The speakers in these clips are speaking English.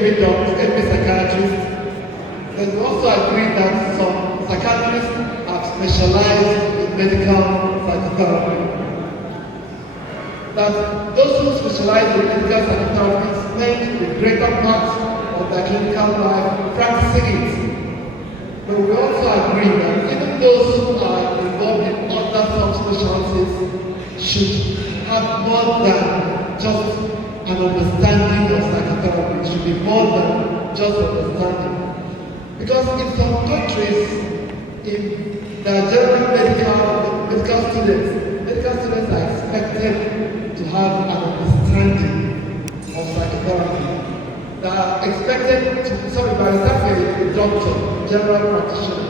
every doctor, every psychiatrist. And we also agree that some psychiatrists have specialized in medical psychotherapy. That those who specialize in medical psychotherapy spend the greater part of their clinical life practicing it. But we also agree that even those who are involved in other subspecialties should have more than just an understanding of psychotherapy. It should be more than just understanding. Because in some countries, in the general medical students are expected to have an understanding of psychotherapy. They are expected to, by the time a doctor, general practitioner,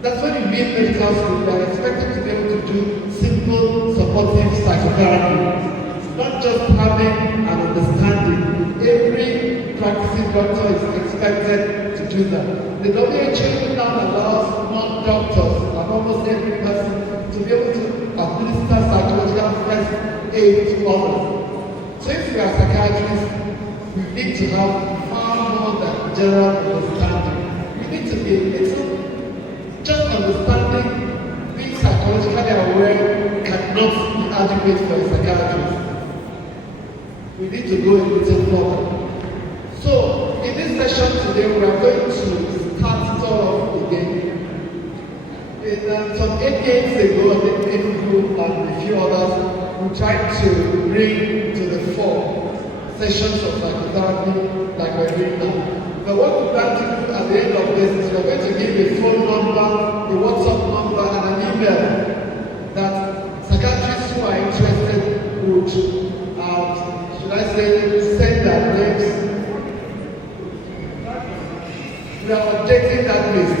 that's when you meet medical school, they are expected to be able to do simple, supportive psychotherapy. Not just having an understanding. Every practicing doctor is expected to do that. The WHO now allows non-doctors and almost every person to be able to administer psychological first aid to others. So if we are psychiatrists, we need to have far more than general understanding. We need to be a little, just understanding, being psychologically aware cannot be adequate for a psychiatrist. We need to go a little further. So, in this session today, we are going to start it all off again. Some 8 games ago, the group and a few others, we tried to bring to the fore sessions of psychotherapy like we're doing now. But what we plan to do at the end of this is we're going to give a phone number, a WhatsApp number, and an email that psychiatrists who are interested would, should I say, send their names. We are updating that list.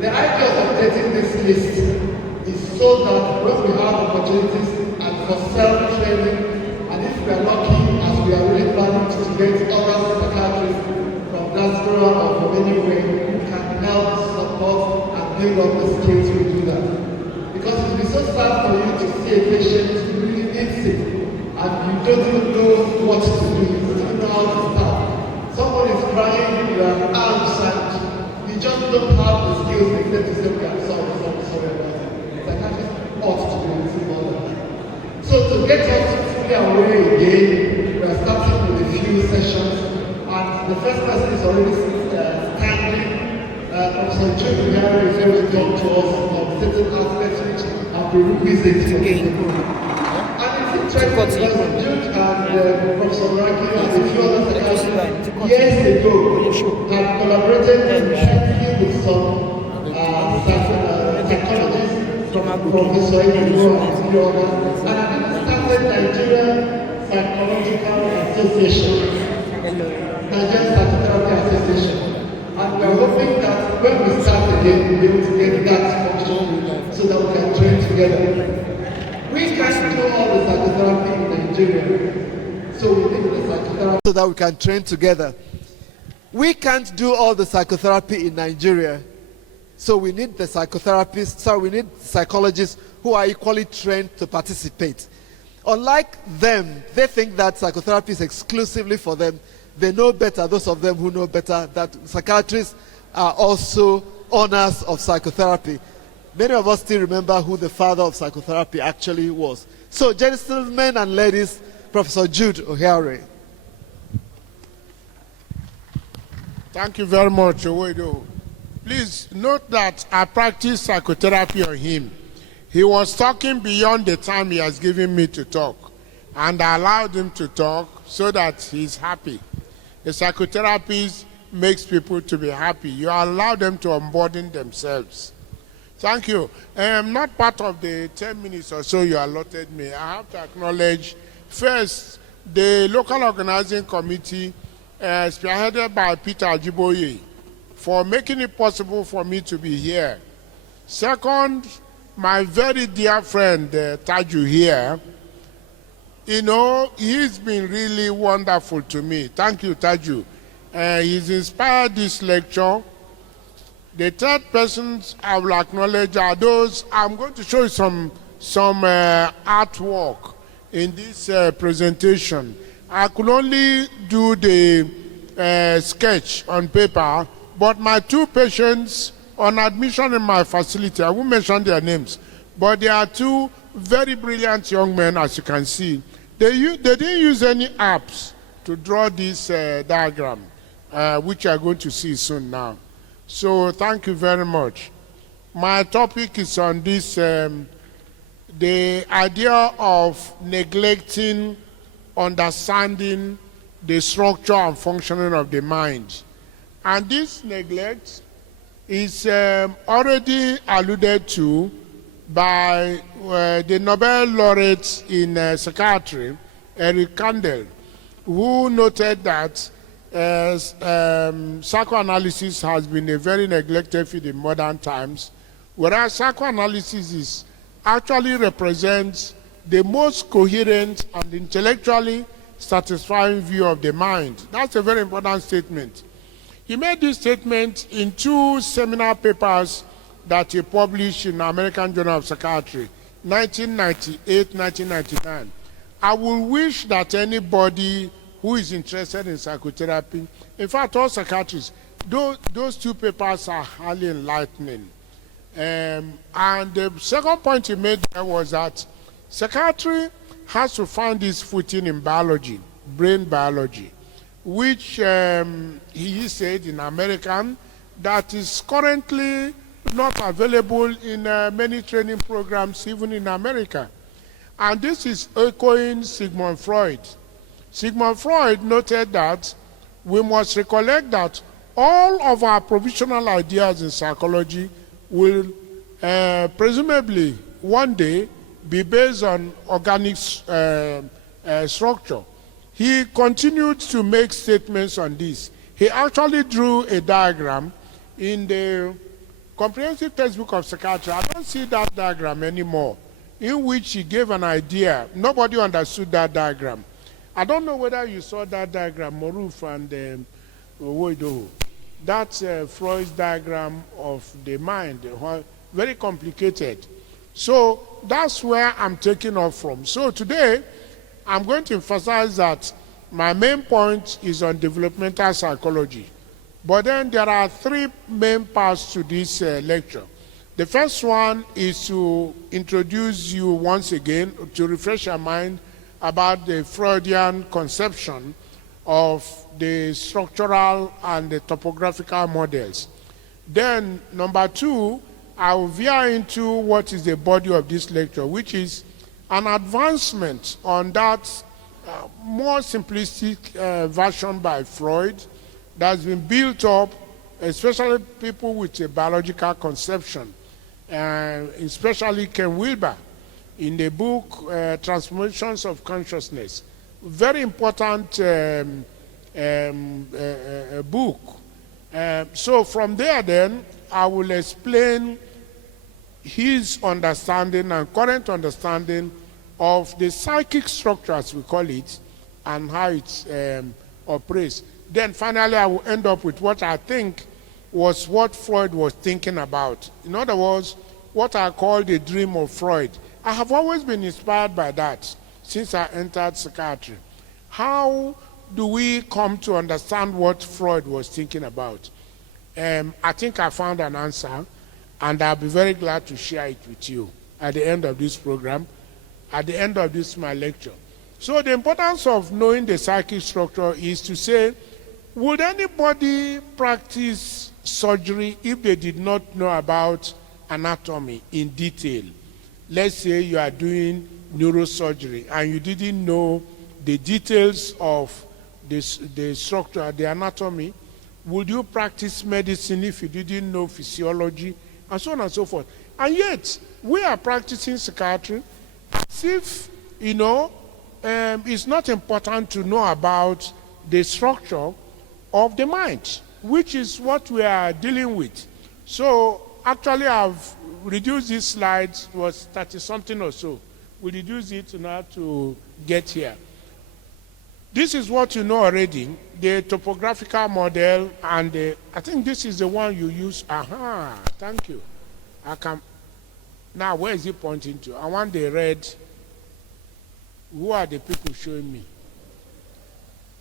The idea of updating this list is so that when we have opportunities and for self-training, and if we are lucky, as we are really planning to get other psychiatrists from diaspora or from anywhere who can help, support, and build up the skills, we do that. Because it will be so sad for you to see a patient who really needs it, and you don't even know what to do, you don't even know how to start. Someone is crying, you are arms and you just don't have the skills except to say, okay, I'm sorry about it. Psychiatrists ought to be a little more than that. So to get us fully aware again, we are starting with a few sessions, and the first person is already standing. Professor Jude Ohaeri is able to talk to us on certain aspects which have been revisited for people. And it's interesting because Jude and Professor Raki and a few other psychiatrists years ago had collaborated intensely with some psychologists from Professor Ilorin and few others, and have even started Nigerian Psychological Association, Nigerian Psychotherapy Association. And we are hoping that when we start again, we'll be able to get that function so that we can train together. We can't do all the psychotherapy in Nigeria, so we need the psychotherapy so that we can train together. We can't do all the psychotherapy in Nigeria, so we need the psychotherapists, we need psychologists who are equally trained to participate. Unlike them, they think that psychotherapy is exclusively for them. They know better, those of them who know better, that psychiatrists are also owners of psychotherapy. Many of us still remember who the father of psychotherapy actually was. So, gentlemen and ladies, Professor Jude Ohaeri. Thank you very much, Owoidoho. Please note that I practiced psychotherapy on him. He was talking beyond the time he has given me to talk, and I allowed him to talk so that he's happy. The psychotherapist makes people to be happy. You allow them to unburden themselves. Thank you. I am not part of the 10 minutes or so you allotted me. I have to acknowledge, first, the local organizing committee, spearheaded by Peter Ajiboye, for making it possible for me to be here. Second, my very dear friend, Taju here, you know, he's been really wonderful to me. Thank you, Taju. He's inspired this lecture. The third persons I will acknowledge are those. I'm going to show you some artwork in this presentation. I could only do the sketch on paper, but my two patients on admission in my facility, I won't mention their names, but they are two very brilliant young men, as you can see. They didn't use any apps to draw this diagram, which you are going to see soon now. So thank you very much. My topic is on this, the idea of neglecting understanding the structure and functioning of the mind. And this neglect is already alluded to by the Nobel laureate in psychiatry, Eric Kandel, who noted that psychoanalysis has been a very neglected field in modern times, whereas psychoanalysis actually represents the most coherent and intellectually satisfying view of the mind. That's a very important statement. He made this statement in two seminal papers that he published in the American Journal of Psychiatry, 1998, 1999. I would wish that anybody who is interested in psychotherapy, in fact, all psychiatrists, those two papers are highly enlightening. And the second point he made there was that psychiatry has to find its footing in biology, brain biology, which he said in American that is currently not available in many training programs, even in America. And this is echoing Sigmund Freud. Sigmund Freud noted that we must recollect that all of our provisional ideas in psychology will presumably one day be based on organic structure. He continued to make statements on this. He actually drew a diagram in the comprehensive textbook of psychiatry. I don't see that diagram anymore, in which he gave an idea. Nobody understood that diagram. I don't know whether you saw that diagram, Moruf and Owoidoho. That's Freud's diagram of the mind, very complicated. So that's where I'm taking off from. So today, I'm going to emphasize that my main point is on developmental psychology. But then there are three main parts to this lecture. The first one is to introduce you once again, to refresh your mind about the Freudian conception of the structural and the topographical models. Then, number two, I will veer into what is the body of this lecture, which is an advancement on that more simplistic version by Freud that's been built up, especially people with a biological conception, especially Ken Wilber in the book Transformations of Consciousness. Very important book. So from there then, I will explain his understanding and current understanding of the psychic structure, as we call it, and how it operates. Then finally, I will end up with what I think was what Freud was thinking about. In other words, what I call the dream of Freud. I have always been inspired by that since I entered psychiatry. How do we come to understand what Freud was thinking about? I think I found an answer, and I'll be very glad to share it with you at the end of this program, at the end of this my lecture. So the importance of knowing the psychic structure is to say, would anybody practice surgery if they did not know about anatomy in detail? Let's say you are doing neurosurgery and you didn't know the details of the structure, the anatomy. Would you practice medicine if you didn't know physiology, and so on and so forth? And yet, we are practicing psychiatry as if, it's not important to know about the structure of the mind, which is what we are dealing with. So, actually, I've reduced these slides, it was 30-something or so. We reduced it now to get here. This is what you know already, the topographical model, and I think this is the one you use. Aha, thank you. Now, where is it pointing to? I want the red. Who are the people showing me?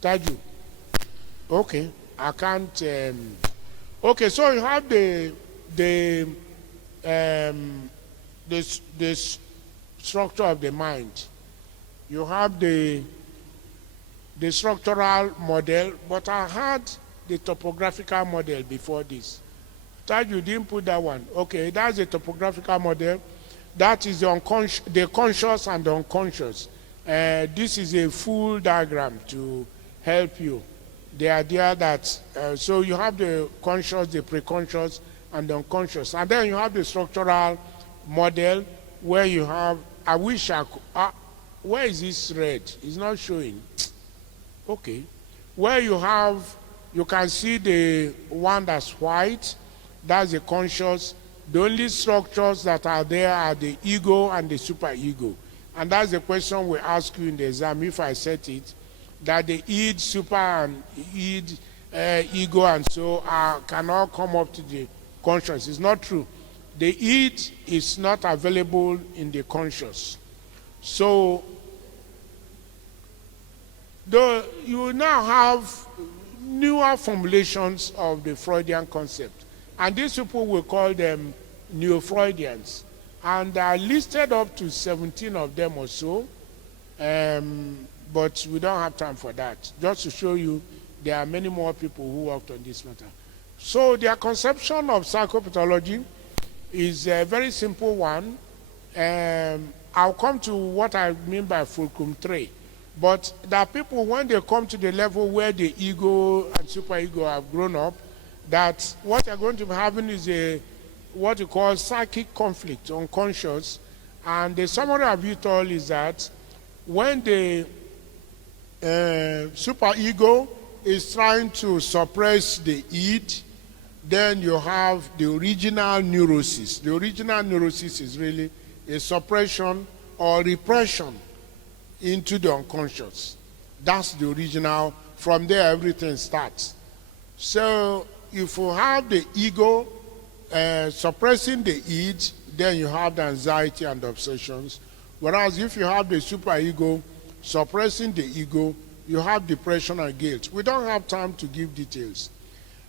Taju. Okay, I can't. Okay, so you have the um, the structure of the mind. You have the structural model, but I had the topographical model before this. That you didn't put that one. Okay, that's the topographical model. That is the conscious and the unconscious. This is a full diagram to help you. The idea that, so you have the conscious, the preconscious, and the unconscious. And then you have the structural model where you have, I wish I could, where is this red? It's not showing. Okay. Where you have, you can see the one that's white, that's the conscious. The only structures that are there are the ego and the superego. And that's the question we ask you in the exam, if I set it, that the id, super, and id, ego, and so cannot come up to the conscious. It's not true. The id is not available in the conscious. So, you now have newer formulations of the Freudian concept. And these people, we call them neo-Freudians. And there are listed up to 17 of them or so. But we don't have time for that. Just to show you, there are many more people who worked on this matter. So their conception of psychopathology is a very simple one. I'll come to what I mean by fulcrum 3. But there are people, when they come to the level where the ego and superego have grown up, that what they're going to be having is what you call psychic conflict, unconscious. And the summary of it all is that when the superego is trying to suppress the id, then you have the original neurosis. The original neurosis is really a suppression or repression into the unconscious. That's the original. From there, everything starts. So if you have the ego suppressing the id, then you have the anxiety and the obsessions. Whereas if you have the superego suppressing the ego, you have depression and guilt. We don't have time to give details.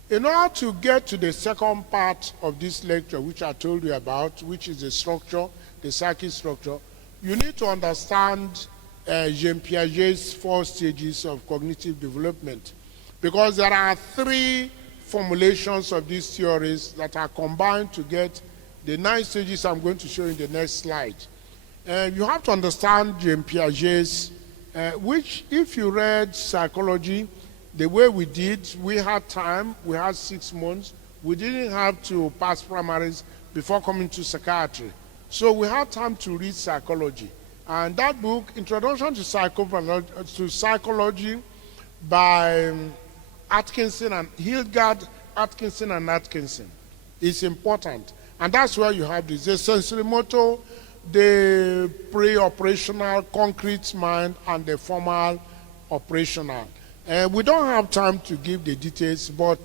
In order to get to the second part of this lecture, which I told you about, which is the structure, the psychic structure, you need to understand Jean Piaget's 4 stages of cognitive development. Because there are 3 formulations of these theories that are combined to get the 9 stages I'm going to show in the next slide. You have to understand Jean Piaget's, which if you read psychology, the way we did, we had time, we had 6 months, we didn't have to pass primaries before coming to psychiatry. So we had time to read psychology. And that book, Introduction to Psychology by Atkinson and Hildegard Atkinson and Atkinson, is important. And that's where you have this. The sensorimotor, the pre-operational concrete mind, and the formal operational. We don't have time to give the details, but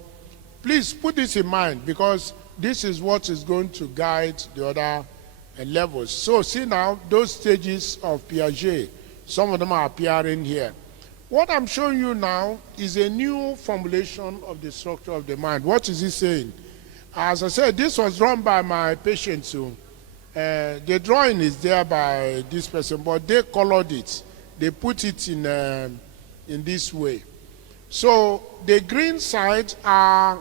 please put this in mind because this is what is going to guide the other levels. So see now, those stages of Piaget, some of them are appearing here. What I'm showing you now is a new formulation of the structure of the mind. What is he saying? As I said, this was drawn by my patient, so the drawing is there by this person, but they colored it. They put it in this way. So the green side are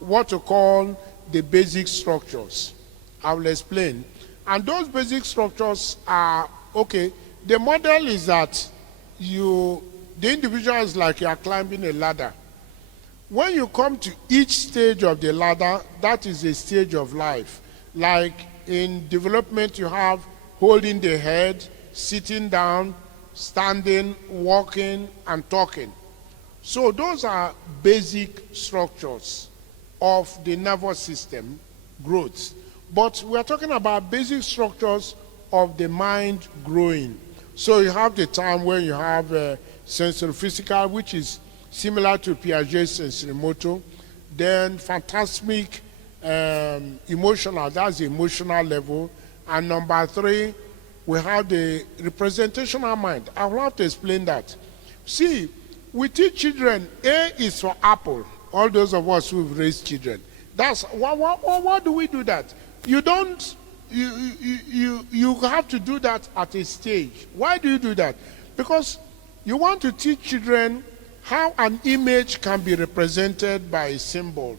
what you call the basic structures. I will explain. And those basic structures are, okay, the model is that the individual is like you are climbing a ladder. When you come to each stage of the ladder, that is a stage of life. Like in development, you have holding the head, sitting down, standing, walking, and talking. So those are basic structures of the nervous system growth. But we're talking about basic structures of the mind growing. So you have the time when you have sensory-physical, which is similar to Piaget's sensorimotor. Then phantasmic emotional, that's the emotional level. And number 3, we have the representational mind. I will have to explain that. See, We teach children, A is for apple. All those of us who've raised children. That's why do we do that? You don't. You have to do that at a stage. Why do you do that? Because you want to teach children how an image can be represented by a symbol.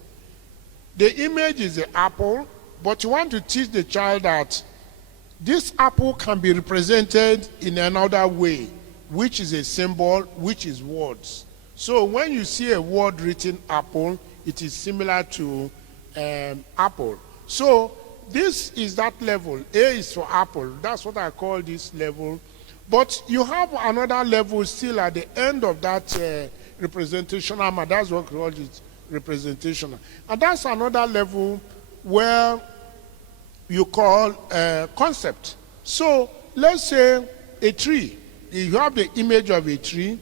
The image is the apple, but you want to teach the child that this apple can be represented in another way, which is a symbol, which is words. So when you see a word written apple, it is similar to apple. So this is that level. A is for apple. That's what I call this level. But you have another level still at the end of that representational map. That's what we call it, representational. And that's another level where you call concept. So let's say a tree. You have the image of a tree,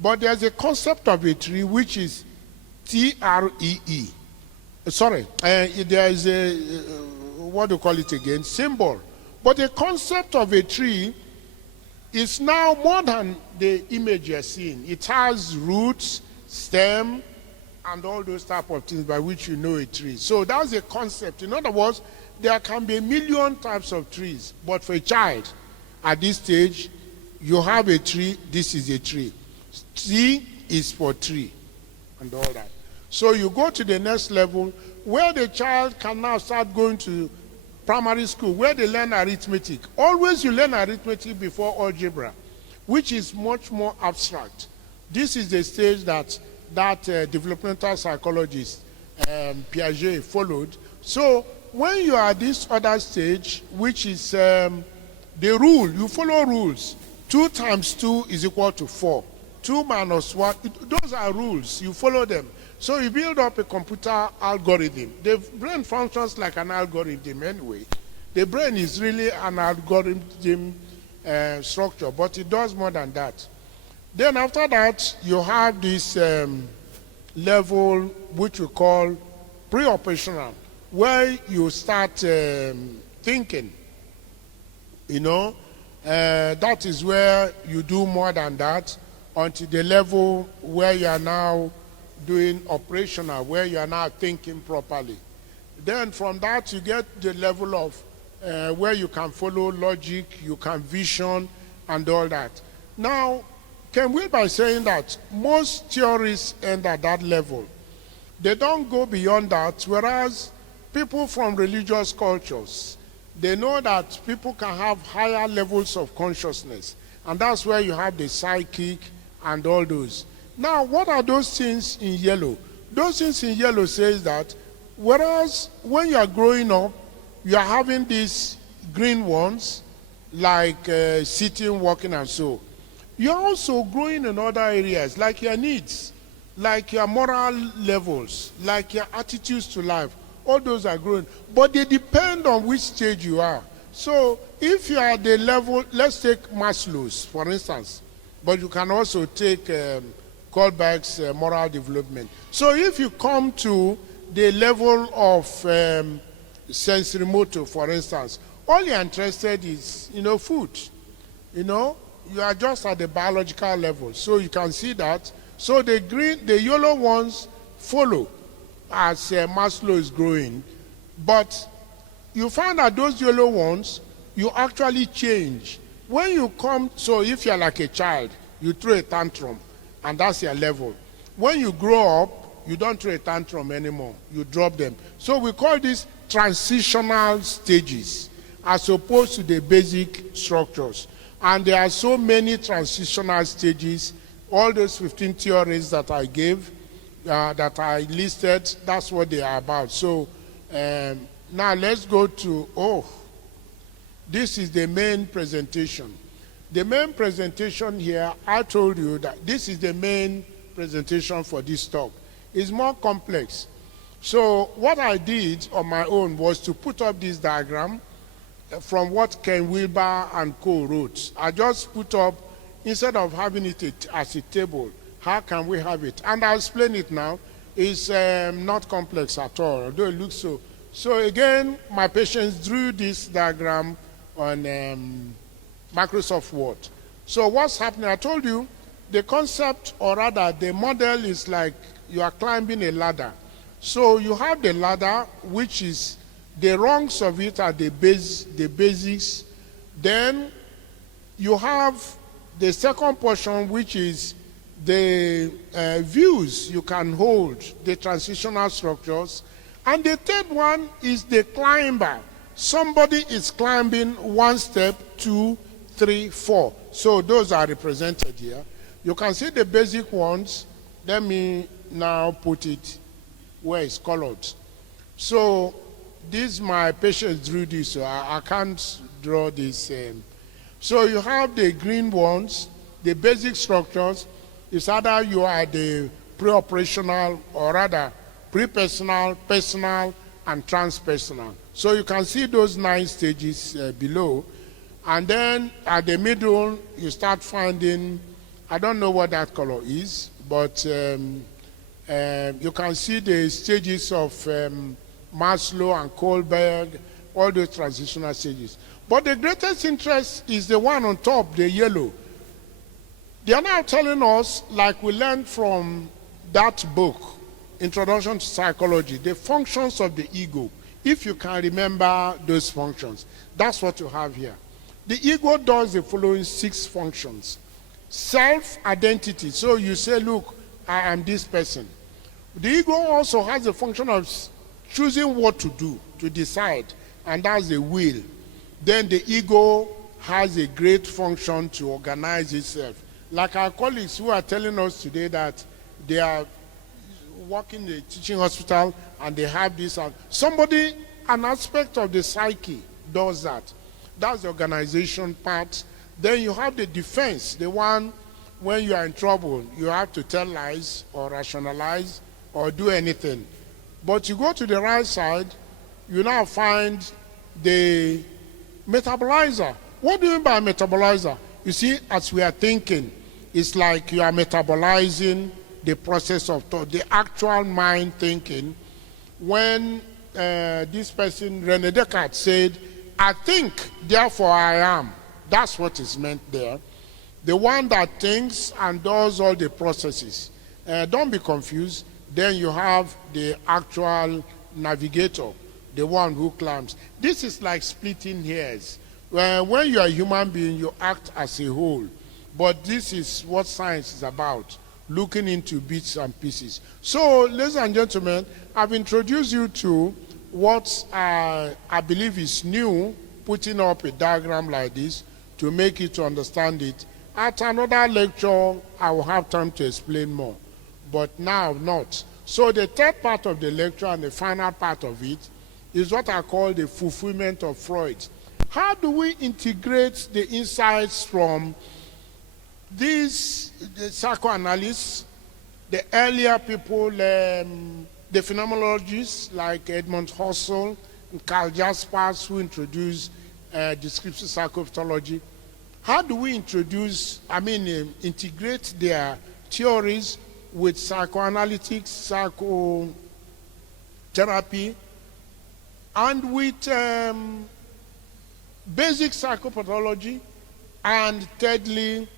but there's a concept of a tree which is T-R-E-E. Sorry, there is a, what do you call it again? Symbol. But the concept of a tree is now more than the image you're seeing. It has roots, stem, and all those type of things by which you know a tree. So that's a concept. In other words, there can be a million types of trees, but for a child at this stage, you have a tree, this is a tree. T is for tree, and all that. So you go to the next level where the child can now start going to primary school where they learn arithmetic. Always you learn arithmetic before algebra, which is much more abstract. This is the stage that developmental psychologist Piaget followed. So when you are at this other stage, which is the rule, you follow rules. 2 times 2 is equal to 4. 2 minus 1, those are rules. You follow them. So you build up a computer algorithm. The brain functions like an algorithm anyway. The brain is really an algorithm structure, but it does more than that. Then after that, you have this level which we call pre-operational, where you start thinking. You know, that is where you do more than that until the level where you are now doing operational, where you are now thinking properly. Then from that you get the level of where you can follow logic, you can vision, and all that. Now, can we by saying that most theories end at that level? They don't go beyond that, whereas people from religious cultures, they know that people can have higher levels of consciousness, and that's where you have the psychic and all those. Now, what are those things in yellow? Those things in yellow says that whereas when you are growing up, you are having these green ones, like sitting, walking, and so. You are also growing in other areas, like your needs, like your moral levels, like your attitudes to life. All those are growing. But they depend on which stage you are. So if you are at the level, let's take Maslow's, for instance, but you can also take Kohlberg's moral development. So if you come to the level of sensory motor, for instance, all you're interested is, food. You are just at the biological level. So you can see that. So the yellow ones follow as Maslow is growing. But you find that those yellow ones, you actually change. When you come, so if you're like a child, you throw a tantrum, and that's your level. When you grow up, you don't throw a tantrum anymore. You drop them. So we call these transitional stages as opposed to the basic structures. And there are so many transitional stages. All those 15 theories that I gave, that I listed, that's what they are about. So now let's go to, this is the main presentation. The main presentation here, I told you that this is the main presentation for this talk. It's more complex. So what I did on my own was to put up this diagram from what Ken Wilber and co wrote. I just put up, instead of having it as a table, how can we have it? And I'll explain it now. It's not complex at all, although it looks so. So again, my patients drew this diagram on Microsoft Word. So what's happening? I told you the concept, or rather the model, is like you are climbing a ladder. So you have the ladder, which is the rungs of it are the basics. Then you have the second portion, which is the views you can hold, the transitional structures. And the third one is the climber. Somebody is climbing 1 step, 2, 3, 4. So those are represented here. You can see the basic ones. Let me now put it where it's colored. So this, my patient drew this, so I can't draw this. So you have the green ones, the basic structures. It's either you are the pre-operational, or rather pre-personal, personal, and transpersonal. So you can see those 9 stages below. And then at the middle, you start finding, I don't know what that color is, but you can see the stages of Maslow and Kohlberg, all those transitional stages. But the greatest interest is the one on top, the yellow. They are now telling us, like we learned from that book, Introduction to Psychology, the functions of the ego. If you can remember those functions, that's what you have here. The ego does the following 6 functions. Self-identity. So you say, look, I am this person. The ego also has the function of choosing what to do, to decide, and that's the will. Then the ego has a great function to organize itself. Like our colleagues who are telling us today that they are working in a teaching hospital and they have this. Somebody, an aspect of the psyche does that. That's the organization part. Then you have the defense, the one when you are in trouble, you have to tell lies or rationalize or do anything. But you go to the right side, you now find the metabolizer. What do you mean by metabolizer? You see, as we are thinking, it's like you are metabolizing the process of thought, the actual mind thinking. When this person, René Descartes, said, I think, therefore I am. That's what is meant there. The one that thinks and does all the processes. Don't be confused. Then you have the actual navigator, the one who climbs. This is like splitting hairs. When you are a human being, you act as a whole. But this is what science is about, looking into bits and pieces. So, ladies and gentlemen, I've introduced you to what I believe is new, putting up a diagram like this to make you to understand it. At another lecture, I will have time to explain more, but now not. So the third part of the lecture and the final part of it is what I call the fulfillment of Freud. How do we integrate the insights from these psychoanalysts, the earlier people, the phenomenologists like Edmund Husserl and Karl Jaspers, who introduced descriptive psychopathology? How do we integrate their theories with psychoanalytic psychotherapy and with basic psychopathology, and thirdly,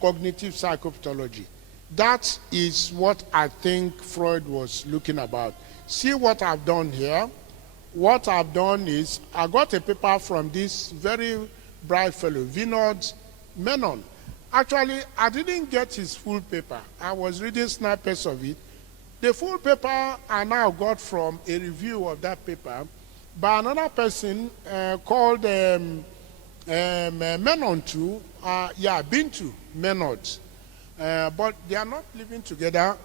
cognitive psychopathology? That is what I think Freud was looking about. See what I've done here. What I've done is I got a paper from this very bright fellow, Vinod Menon. Actually, I didn't get his full paper. I was reading snippets of it. The full paper I now got from a review of that paper by another person called Menon too. Bintu Menod. But they are not living together.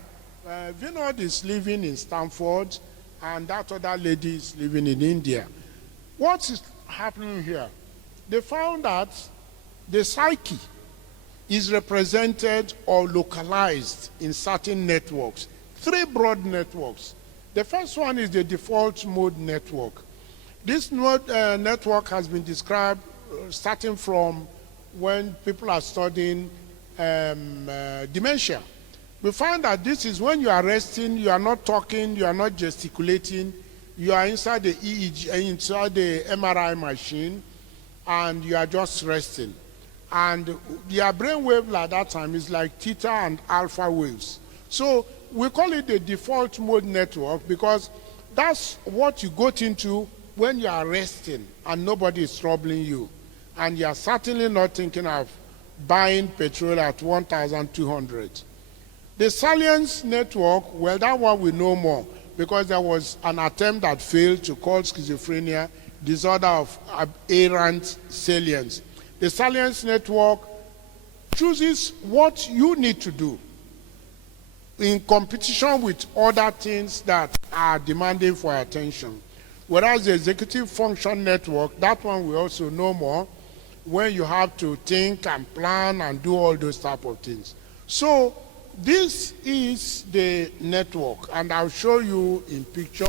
Vinod is living in Stanford, and that other lady is living in India. What is happening here? They found that the psyche is represented or localized in certain networks. 3 broad networks. The first one is the default mode network. This network has been described starting from when people are studying dementia. We find that this is when you are resting, you are not talking, you are not gesticulating, you are inside the EEG, inside the MRI machine, and you are just resting. And their brain wave at that time is like theta and alpha waves. So we call it the default mode network because that's what you got into when you are resting and nobody is troubling you. And you are certainly not thinking of buying petrol at 1,200. The salience network, well, that one we know more because there was an attempt that failed to call schizophrenia disorder of aberrant salience. The salience network chooses what you need to do in competition with other things that are demanding for attention. Whereas the executive function network, that one we also know more when you have to think and plan and do all those type of things. So this is the network, and I'll show you in picture.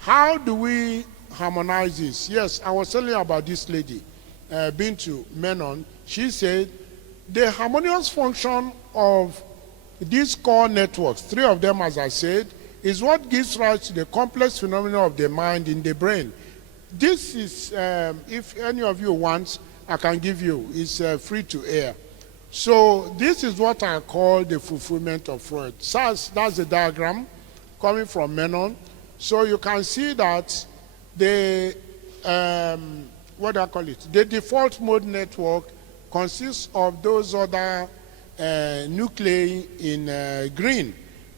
How do we harmonize this? Yes, I was telling you about this lady, Bintu Menon. She said the harmonious function of these core networks, three of them as I said, is what gives rise to the complex phenomena of the mind in the brain. This is, if any of you want, I can give you. It's free to air. So this is what I call the fulfillment of Freud. So that's the diagram coming from Menon. So you can see that the, what do I call it? The default mode network consists of those other nuclei in green.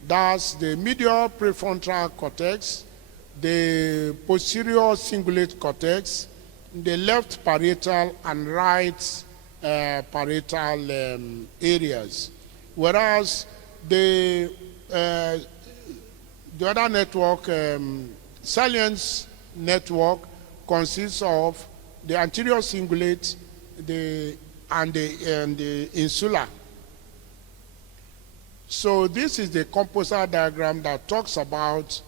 That's the medial prefrontal cortex, the posterior cingulate cortex, the left parietal and right parietal areas. Whereas the other network, salience network, consists of the anterior cingulate and the insula. So this is the composite diagram that talks about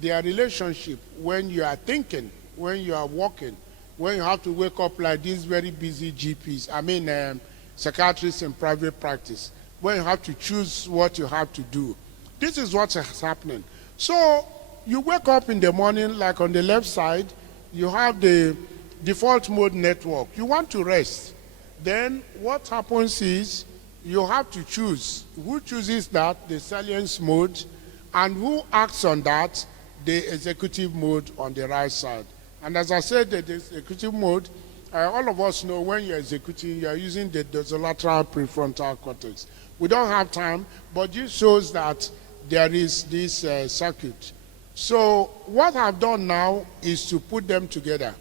their relationship when you are thinking, when you are walking, when you have to wake up like these very busy GPs, psychiatrists in private practice, when you have to choose what you have to do. This is what's happening. So you wake up in the morning, like on the left side, you have the default mode network. You want to rest. Then what happens is you have to choose. Who chooses that? The salience mode. And who acts on that? The executive mode on the right side. And as I said, the executive mode, all of us know when you're executing, you're using the dorsolateral prefrontal cortex. We don't have time, but this shows that there is this circuit. So what I've done now is to put them together.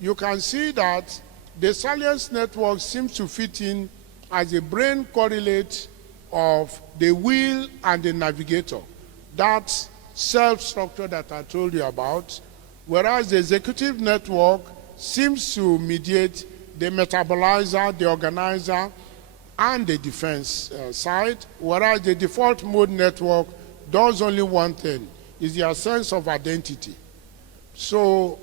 You can see that the salience network seems to fit in as a brain correlate of the wheel and the navigator. That self-structure that I told you about, whereas the executive network seems to mediate the metabolizer, the organizer, and the defense side, whereas the default mode network does only one thing, is your sense of identity. So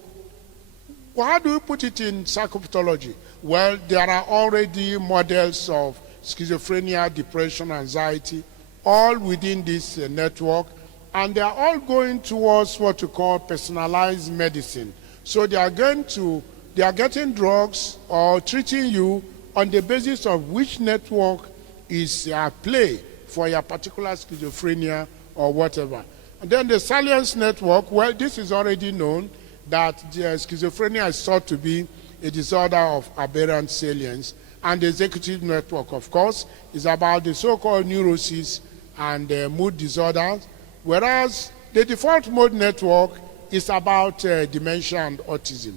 how do we put it in psychopathology? Well, there are already models of schizophrenia, depression, anxiety, all within this network, and they are all going towards what you call personalized medicine. So they are getting drugs or treating you on the basis of which network is at play for your particular schizophrenia or whatever. And then the salience network, well, this is already known that schizophrenia is thought to be a disorder of aberrant salience. And the executive network, of course, is about the so-called neuroses and mood disorders, whereas the default mode network is about dementia and autism.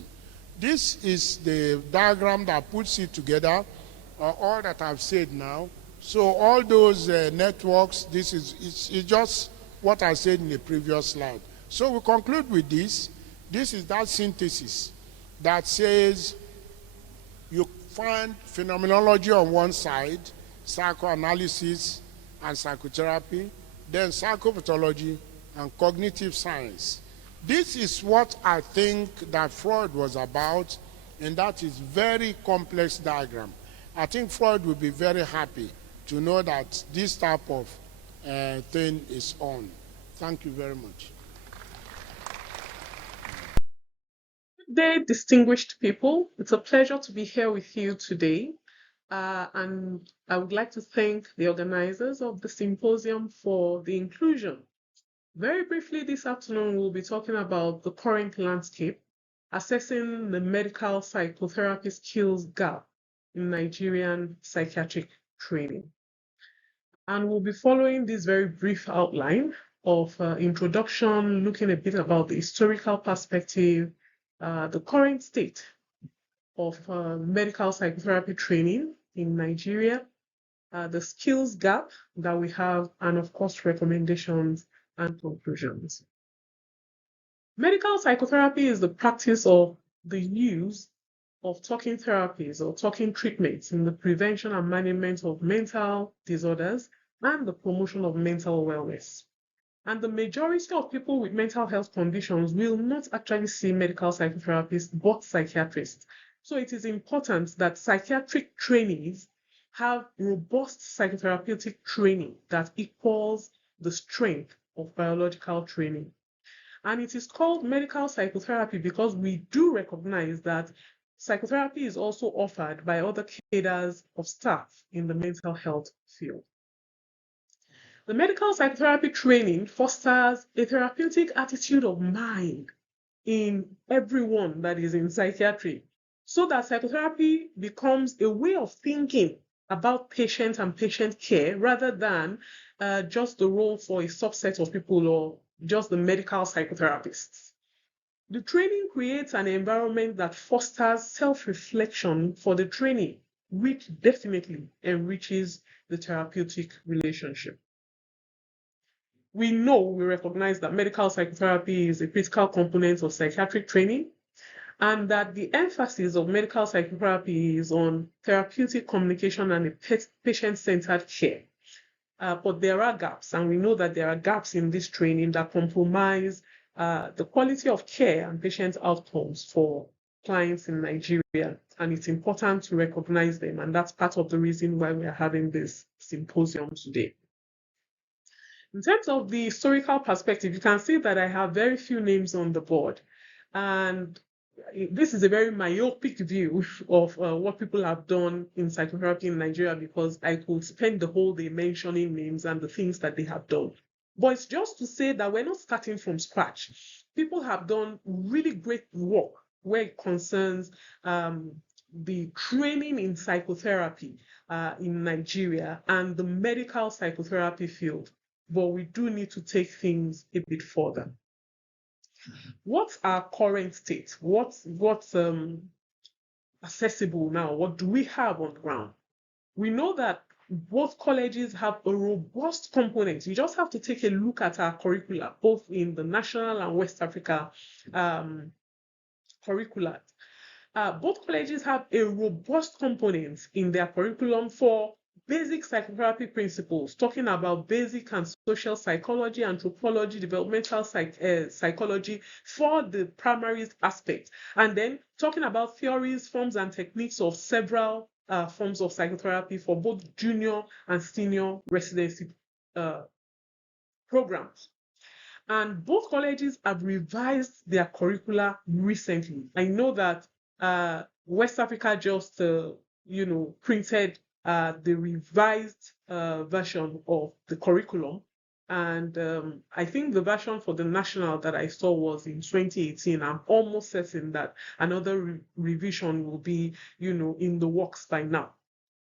This is the diagram that puts it together, all that I've said now. So all those networks, this is it's just what I said in the previous slide. So we conclude with this. This is that synthesis that says you find phenomenology on one side, psychoanalysis and psychotherapy, then psychopathology and cognitive science. This is what I think that Freud was about, and that is very complex diagram. I think Freud would be very happy to know that this type of thing is on. Thank you very much. Good day, distinguished people. It's a pleasure to be here with you today. and I would like to thank the organizers of the symposium for the inclusion. Very briefly this afternoon, we'll be talking about the current landscape, assessing the medical psychotherapy skills gap in Nigerian psychiatric training. And we'll be following this very brief outline of introduction, looking a bit about the historical perspective, the current state of medical psychotherapy training in Nigeria, the skills gap that we have, and of course, recommendations and conclusions. Medical psychotherapy is the practice of the use of talking therapies or talking treatments in the prevention and management of mental disorders and the promotion of mental wellness. And the majority of people with mental health conditions will not actually see medical psychotherapists, but psychiatrists. So it is important that psychiatric trainees have robust psychotherapeutic training that equals the strength of biological training. And it is called medical psychotherapy because we do recognize that psychotherapy is also offered by other cadres of staff in the mental health field. The medical psychotherapy training fosters a therapeutic attitude of mind in everyone that is in psychiatry, so that psychotherapy becomes a way of thinking about patient and patient care rather than just the role for a subset of people or just the medical psychotherapists. The training creates an environment that fosters self-reflection for the trainee, which definitely enriches the therapeutic relationship. We recognize that medical psychotherapy is a critical component of psychiatric training, and that the emphasis of medical psychotherapy is on therapeutic communication and patient-centered care. But there are gaps, and we know that there are gaps in this training that compromise the quality of care and patient outcomes for clients in Nigeria, and it's important to recognize them, and that's part of the reason why we are having this symposium today. In terms of the historical perspective, you can see that I have very few names on the board, and this is a very myopic view of what people have done in psychotherapy in Nigeria, because I could spend the whole day mentioning names and the things that they have done. But it's just to say that we're not starting from scratch. People have done really great work where it concerns the training in psychotherapy in Nigeria and the medical psychotherapy field. But we do need to take things a bit further. What's our current state? What's accessible now? What do we have on the ground? We know that both colleges have a robust component. You just have to take a look at our curricula, both in the national and West Africa curricula. Both colleges have a robust component in their curriculum for basic psychotherapy principles, talking about basic and social psychology, anthropology, developmental psychology for the primary aspect, and then talking about theories, forms, and techniques of several forms of psychotherapy for both junior and senior residency programs. And both colleges have revised their curricula recently. I know that West Africa just printed the revised version of the curriculum, and I think the version for the national that I saw was in 2018. I'm almost certain that another revision will be in the works by now.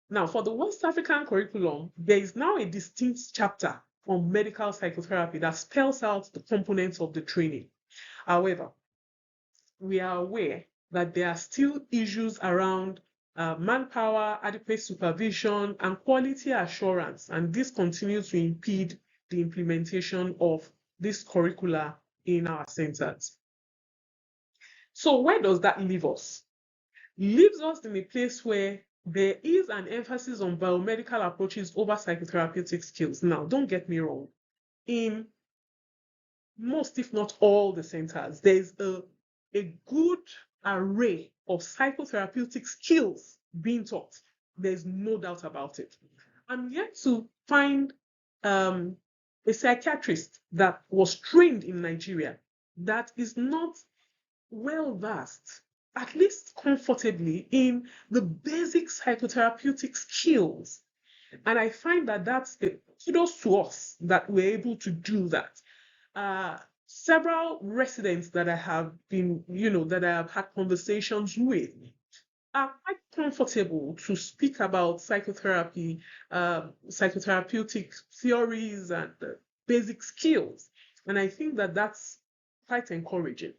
Now, for the West African curriculum, there is now a distinct chapter on medical psychotherapy that spells out the components of the training. However, we are aware that there are still issues around manpower, adequate supervision, and quality assurance, and this continues to impede the implementation of this curricula in our centers. So where does that leave us? It leaves us in a place where there is an emphasis on biomedical approaches over psychotherapeutic skills. Now, don't get me wrong. In most, if not all, the centers, there's a good array of psychotherapeutic skills being taught. There's no doubt about it. I'm yet to find a psychiatrist that was trained in Nigeria that is not well versed at least comfortably in the basic psychotherapeutic skills. And I find that that's a kudos to us that we're able to do that. Several residents that I have been, that I have had conversations with are quite comfortable to speak about psychotherapy, psychotherapeutic theories and basic skills. And I think that that's quite encouraging.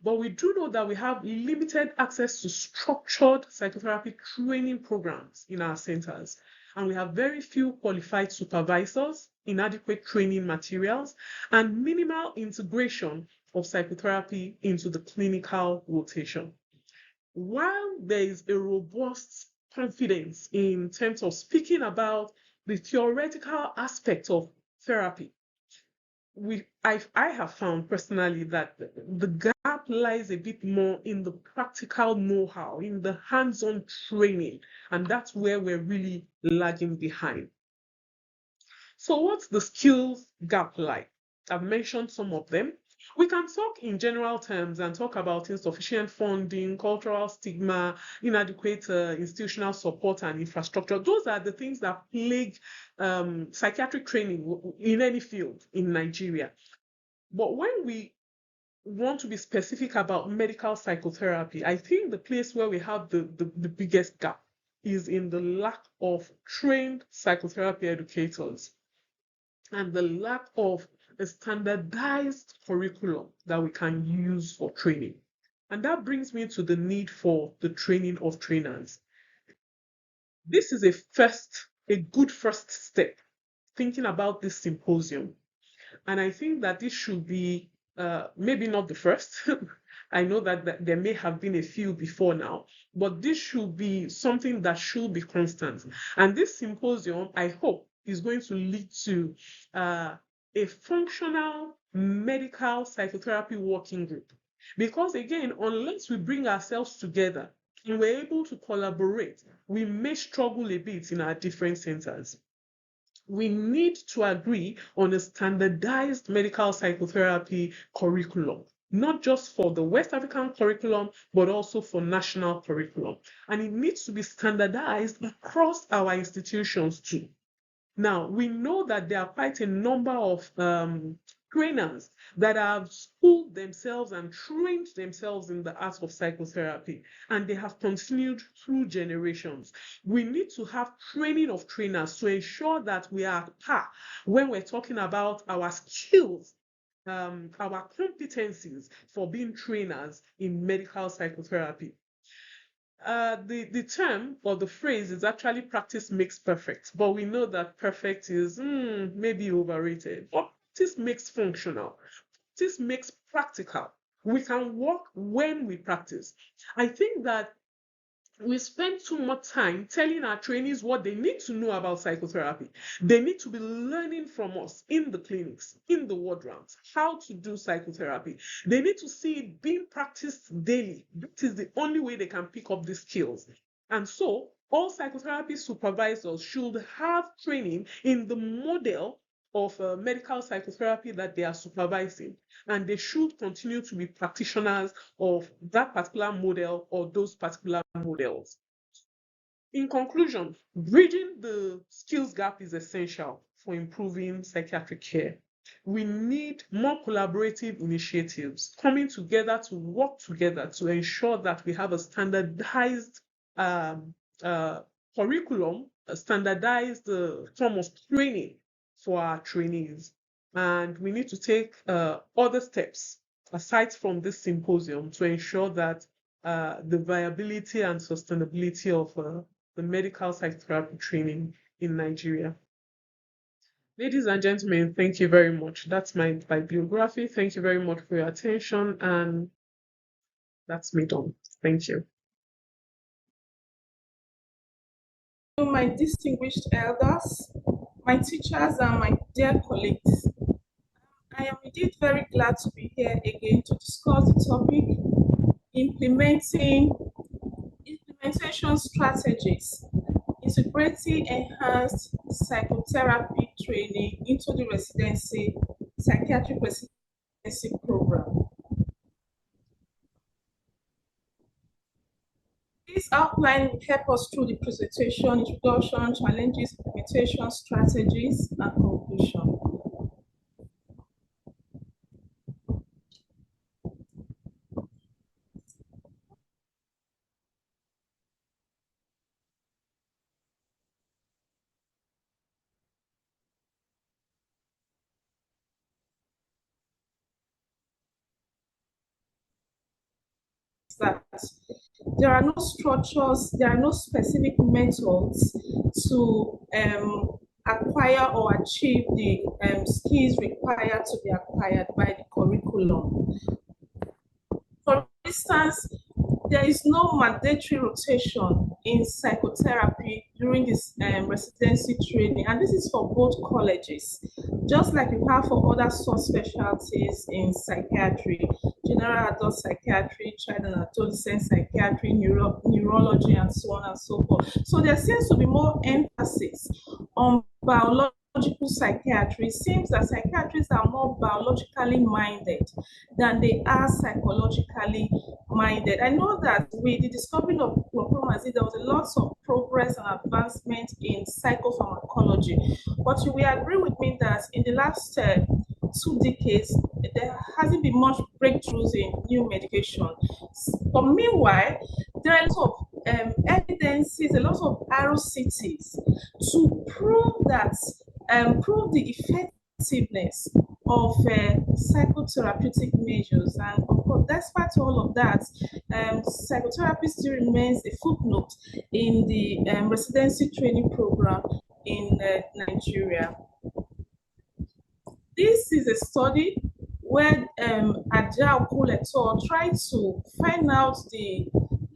But we do know that we have limited access to structured psychotherapy training programs in our centers. And we have very few qualified supervisors, inadequate training materials, and minimal integration of psychotherapy into the clinical rotation. While there is a robust confidence in terms of speaking about the theoretical aspect of therapy, I have found personally that the gap lies a bit more in the practical know-how, in the hands-on training, and that's where we're really lagging behind. So what's the skills gap like? I've mentioned some of them. We can talk in general terms and talk about insufficient funding, cultural stigma, inadequate institutional support and infrastructure. Those are the things that plague psychiatric training in any field in Nigeria. But when we want to be specific about medical psychotherapy, I think the place where we have the biggest gap is in the lack of trained psychotherapy educators and the lack of a standardized curriculum that we can use for training. And that brings me to the need for the training of trainers. This is a good first step, thinking about this symposium. And I think that this should be maybe not the first. I know that there may have been a few before now, but this should be something that should be constant. And this symposium, I hope, is going to lead to a functional medical psychotherapy working group. Because again, unless we bring ourselves together and we're able to collaborate, we may struggle a bit in our different centers. We need to agree on a standardized medical psychotherapy curriculum, not just for the West African curriculum, but also for national curriculum. And it needs to be standardized across our institutions too. Now, we know that there are quite a number of trainers that have schooled themselves and trained themselves in the art of psychotherapy, and they have continued through generations. We need to have training of trainers to ensure that we are at par when we're talking about our skills, our competencies for being trainers in medical psychotherapy. The term or the phrase is actually practice makes perfect, but we know that perfect is maybe overrated. But practice makes functional. Practice makes practical. We can work when we practice. I think that we spend too much time telling our trainees what they need to know about psychotherapy. They need to be learning from us in the clinics, in the ward rounds, how to do psychotherapy. They need to see it being practiced daily. That is the only way they can pick up these skills. And so all psychotherapy supervisors should have training in the model of medical psychotherapy that they are supervising, and they should continue to be practitioners of that particular model or those particular models. In conclusion, bridging the skills gap is essential for improving psychiatric care. We need more collaborative initiatives coming together to work together to ensure that we have a standardized curriculum, a standardized form of training for our trainees. And we need to take other steps aside from this symposium to ensure that the viability and sustainability of the medical psychotherapy training in Nigeria. Ladies and gentlemen, thank you very much. That's my bibliography. Thank you very much for your attention, and that's me done. Thank you. My distinguished elders, my teachers, and my dear colleagues, I am indeed very glad to be here again to discuss the topic implementation strategies, integrating enhanced psychotherapy training into the Psychiatric Residency program. This outline will help us through the presentation, introduction, challenges, implementation, strategies, and conclusion. That there are no structures, there are no specific methods to acquire or achieve the skills required to be acquired by the curriculum. For instance, there is no mandatory rotation in psychotherapy during this residency training, and this is for both colleges, just like you have for other subspecialties in psychiatry, general adult psychiatry, child and adolescent psychiatry, neurology, and so on and so forth. So there seems to be more emphasis on biological psychiatry. It seems that psychiatrists are more biologically minded than they are psychologically minded. I know that with the discovery of chlorpromazine, there was a lot of progress and advancement in psychopharmacology. But you will agree with me that in the last 2 decades, there hasn't been much breakthroughs in new medication. But meanwhile, there are a lot of evidences, a lot of ROCTs to prove that prove the effectiveness of psychotherapeutic measures. And of course, despite all of that, psychotherapy still remains a footnote in the residency training program in Nigeria. This is a study where Adjao et al. Tried to find out the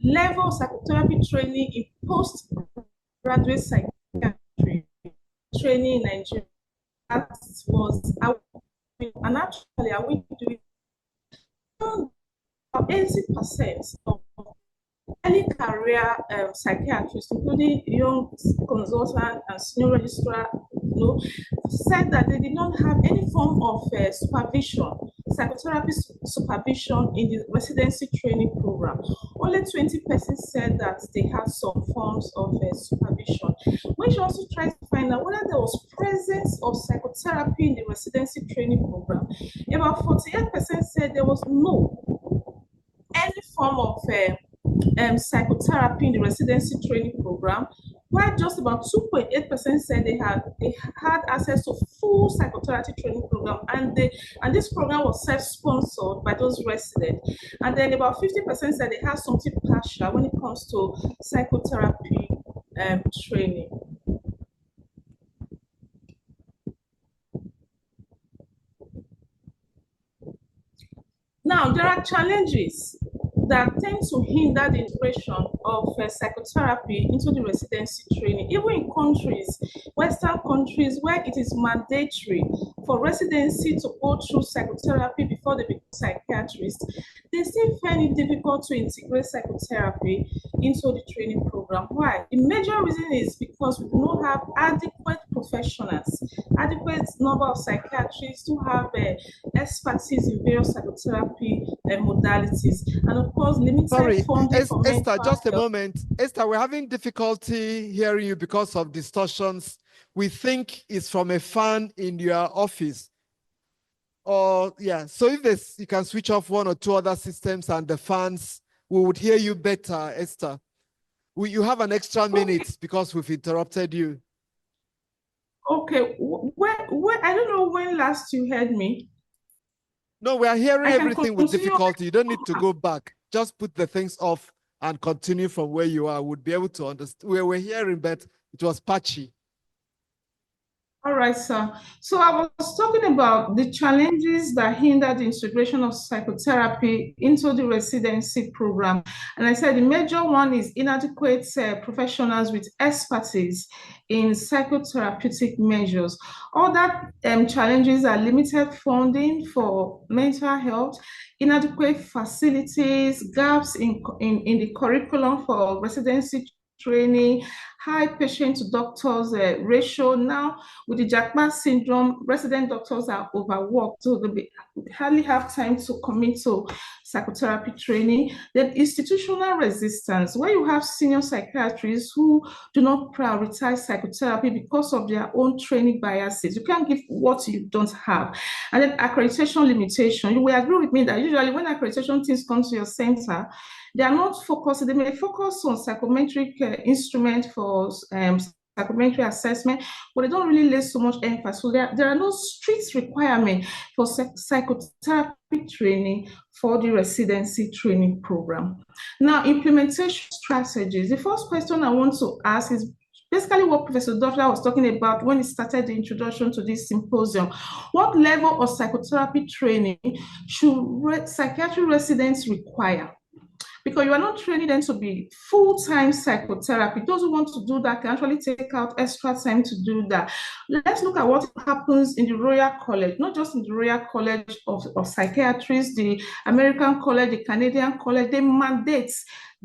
level of psychotherapy training in postgraduate psychiatry training in Nigeria. That was, and actually, are we doing 80% of early career psychiatrists, including young consultant and senior registrar, said that they did not have any form of supervision, psychotherapy supervision in the residency training program. Only 20% said that they had some forms of supervision, which also tried to find out whether there was presence of psychotherapy in the residency training program. About 48% said there was no any form of psychotherapy in the residency training program, while just about 2.8% said they had access to full psychotherapy training program, and this program was self-sponsored by those residents. And then about 50% said they had something partial when it comes to psychotherapy training. Now, there are challenges that tend to hinder the integration of psychotherapy into the residency training. Even in countries, Western countries, where it is mandatory for residency to go through psychotherapy before they become psychiatrists, they still find it difficult to integrate psychotherapy into the training program. Why? The major reason is because we do not have adequate professionals, adequate number of psychiatrists who have expertise in various psychotherapy modalities, and of course limited funding for Esther, just a moment. Esther, we're having difficulty hearing you because of distortions. We think it's from a fan in your office. Or yeah, so if you can switch off one or two other systems and the fans, we would hear you better, Esther. You have an extra minute because we've interrupted you. Okay, I don't know when last you heard me. No, we are hearing everything with difficulty. You don't need to go back. Just put the things off and continue from where you are. Would be able to understand. We're hearing, but it was patchy. All right, sir. So I was talking about the challenges that hinder the integration of psychotherapy into the residency program. And I said the major one is inadequate professionals with expertise in psychotherapeutic measures. Other challenges are limited funding for mental health, inadequate facilities, gaps in the curriculum for residency training, high patient to doctors ratio. Now, with the Jackman syndrome, resident doctors are overworked, so they hardly have time to commit to psychotherapy training. Then institutional resistance, where you have senior psychiatrists who do not prioritize psychotherapy because of their own training biases. You can't give what you don't have. And then accreditation limitation. You will agree with me that usually when accreditation teams come to your center, they are not focused, they may focus on psychometric instrument for psychometric assessment, but they don't really lay so much emphasis. So there are no strict requirements for psychotherapy training for the residency training program. Now, implementation strategies. The first question I want to ask is basically what Professor Udofia was talking about when he started the introduction to this symposium. What level of psychotherapy training should psychiatric residents require? Because you are not training them to be full-time psychotherapy. Those who want to do that can actually take out extra time to do that. Let's look at what happens in the Royal College, not just in the Royal College of Psychiatrists, the American College, the Canadian College. They mandate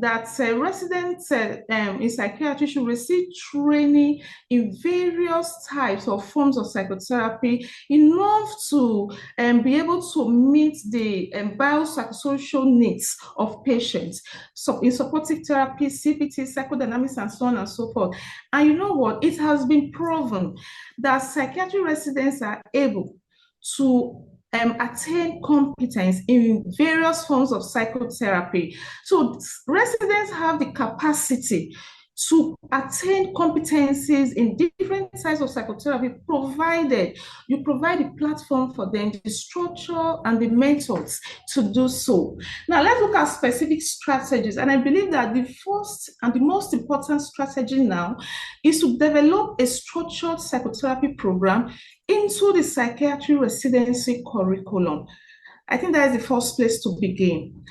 that residents in psychiatry should receive training in various types of forms of psychotherapy enough to be able to meet the biopsychosocial needs of patients. So in supportive therapy, CBT, psychodynamics, and so on and so forth. And you know what? It has been proven that psychiatric residents are able to attain competence in various forms of psychotherapy. So residents have the capacity to attain competencies in different types of psychotherapy, provided you provide a platform for them, the structure and the methods to do so. Now, let's look at specific strategies. And I believe that the first and the most important strategy now is to develop a structured psychotherapy program into the psychiatry residency curriculum. I think that is the first place to begin.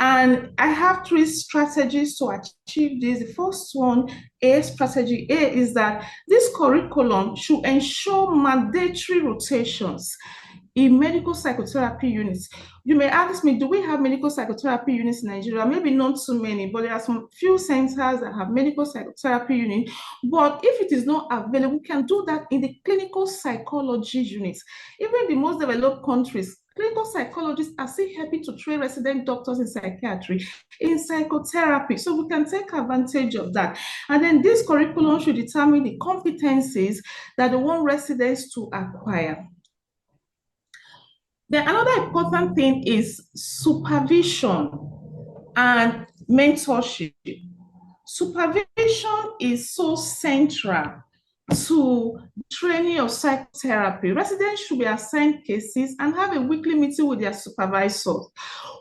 And I have 3 strategies to achieve this. The first one, strategy A, is that this curriculum should ensure mandatory rotations in medical psychotherapy units. You may ask me, do we have medical psychotherapy units in Nigeria? Maybe not too many, but there are some few centers that have medical psychotherapy units. But if it is not available, we can do that in the clinical psychology units. Even in the most developed countries, clinical psychologists are still happy to train resident doctors in psychiatry, in psychotherapy. So we can take advantage of that. And then this curriculum should determine the competencies that they want residents to acquire. Then another important thing is supervision and mentorship. Supervision is so central to training of psychotherapy. Residents should be assigned cases and have a weekly meeting with their supervisors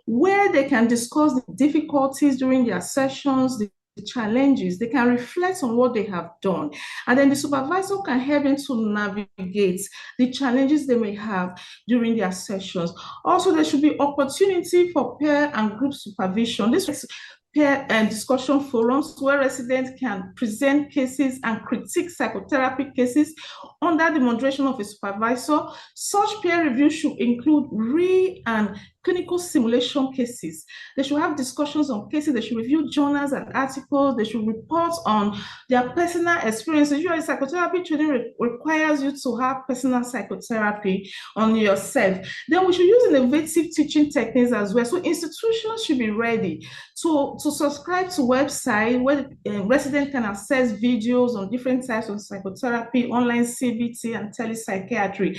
where they can discuss the difficulties during their sessions, the challenges. They can reflect on what they have done. And then the supervisor can help them to navigate the challenges they may have during their sessions. Also, there should be opportunity for peer and group supervision. This is peer and discussion forums where residents can present cases and critique psychotherapy cases under the moderation of a supervisor. Such peer review should include real and clinical simulation cases. They should have discussions on cases. They should review journals and articles. They should report on their personal experiences. Usually, psychotherapy training requires you to have personal psychotherapy on yourself. Then we should use innovative teaching techniques as well. So institutions should be ready to subscribe to websites where residents can access videos on different types of psychotherapy, online CBT, and telepsychiatry.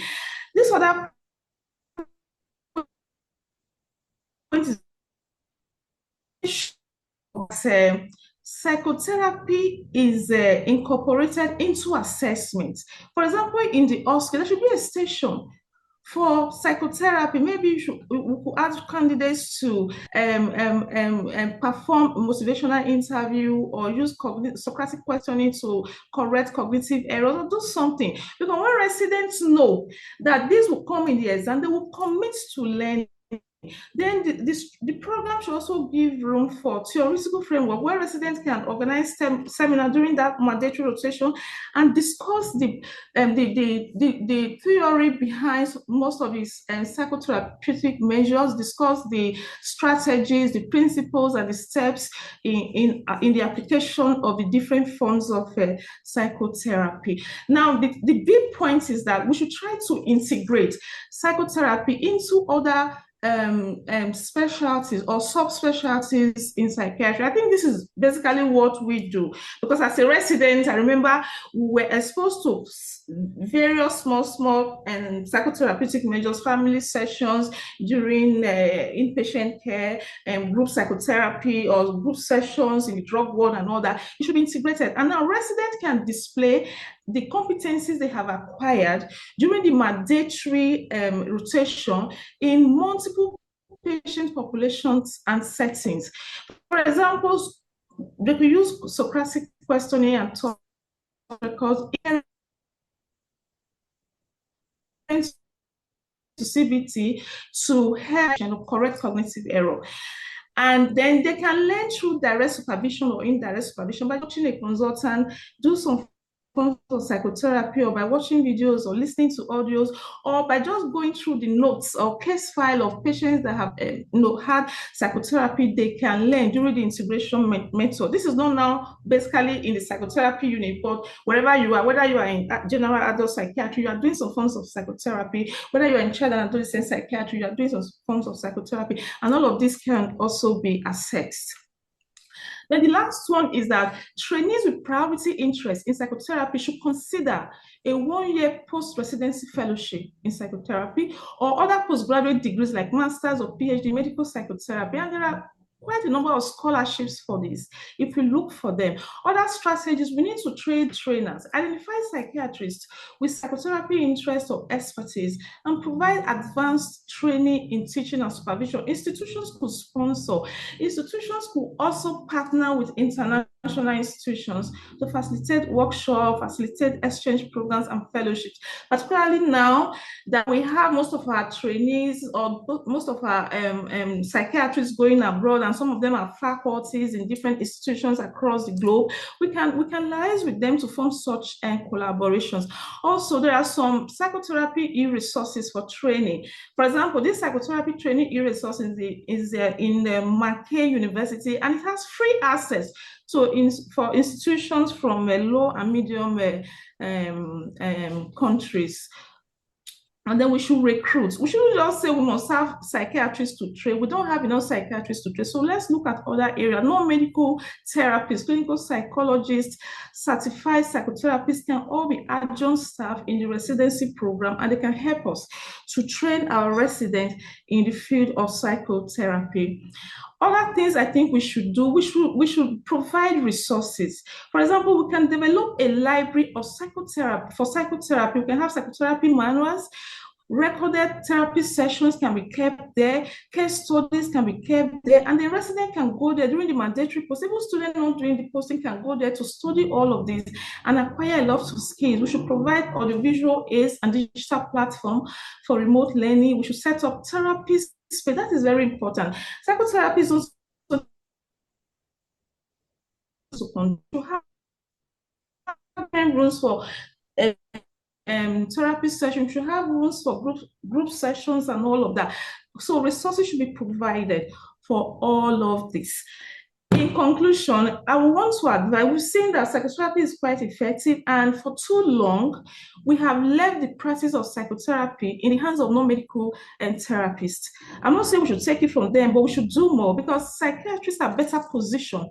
This other psychotherapy is incorporated into assessment. For example, in the hospital, there should be a station for psychotherapy. Maybe we could ask candidates to perform a motivational interview or use Socratic questioning to correct cognitive errors or do something. Because when residents know that this will come in the exam, they will commit to learning. Then the program should also give room for theoretical framework where residents can organize seminar during that mandatory rotation and discuss the theory behind most of these psychotherapeutic measures, discuss the strategies, the principles, and the steps in the application of the different forms of psychotherapy. Now, the big point is that we should try to integrate psychotherapy into other specialties or subspecialties in psychiatry. I think this is basically what we do, because as a resident, I remember we were exposed to various small and psychotherapeutic measures, family sessions during inpatient care, group psychotherapy or group sessions in the drug ward and all that. It should be integrated. And now residents can display the competencies they have acquired during the mandatory rotation in multiple patient populations and settings. For example, they could use Socratic questioning and talk records to CBT to help correct cognitive error. And then they can learn through direct supervision or indirect supervision by watching a consultant do some forms of psychotherapy, or by watching videos or listening to audios, or by just going through the notes or case file of patients that have had psychotherapy. They can learn during the integration method. This is not now basically in the psychotherapy unit, but wherever you are, whether you are in general adult psychiatry, you are doing some forms of psychotherapy, whether you are in child and adolescent psychiatry, you are doing some forms of psychotherapy, and all of this can also be assessed. Then the last one is that trainees with priority interest in psychotherapy should consider a 1-year post-residency fellowship in psychotherapy or other postgraduate degrees like master's or PhD in medical psychotherapy. And there are quite a number of scholarships for this if we look for them. Other strategies, we need to train trainers, identify psychiatrists with psychotherapy interest or expertise, and provide advanced training in teaching and supervision. Institutions could sponsor. Institutions could also partner with international institutions to facilitate workshops, facilitate exchange programs and fellowships, particularly now that we have most of our trainees or most of our psychiatrists going abroad, and some of them are faculties in different institutions across the globe. We can liaise with them to form such collaborations. Also, there are some psychotherapy e-resources for training. For example, this psychotherapy training e-resource is in Mackay University, and it has free access for institutions from low and medium countries. And then we should recruit. We shouldn't just say we must have psychiatrists to train. We don't have enough psychiatrists to train. So let's look at other areas. Non-medical therapists, clinical psychologists, certified psychotherapists can all be adjunct staff in the residency program, and they can help us to train our residents in the field of psychotherapy. Other things I think we should do, we should provide resources. For example, we can develop a library of psychotherapy. For psychotherapy, we can have psychotherapy manuals, recorded therapy sessions can be kept there, case studies can be kept there, and the resident can go there during the mandatory post. Even students not doing the posting can go there to study all of this and acquire a lot of skills. We should provide audiovisual aids and digital platform for remote learning. We should set up therapy space. That is very important. Psychotherapy is also to have rooms for therapy sessions, should have rooms for group sessions and all of that. So resources should be provided for all of this. In conclusion, I want to advise, we've seen that psychotherapy is quite effective, and for too long, we have left the practice of psychotherapy in the hands of non-medical therapists. I'm not saying we should take it from them, but we should do more, because psychiatrists are better positioned,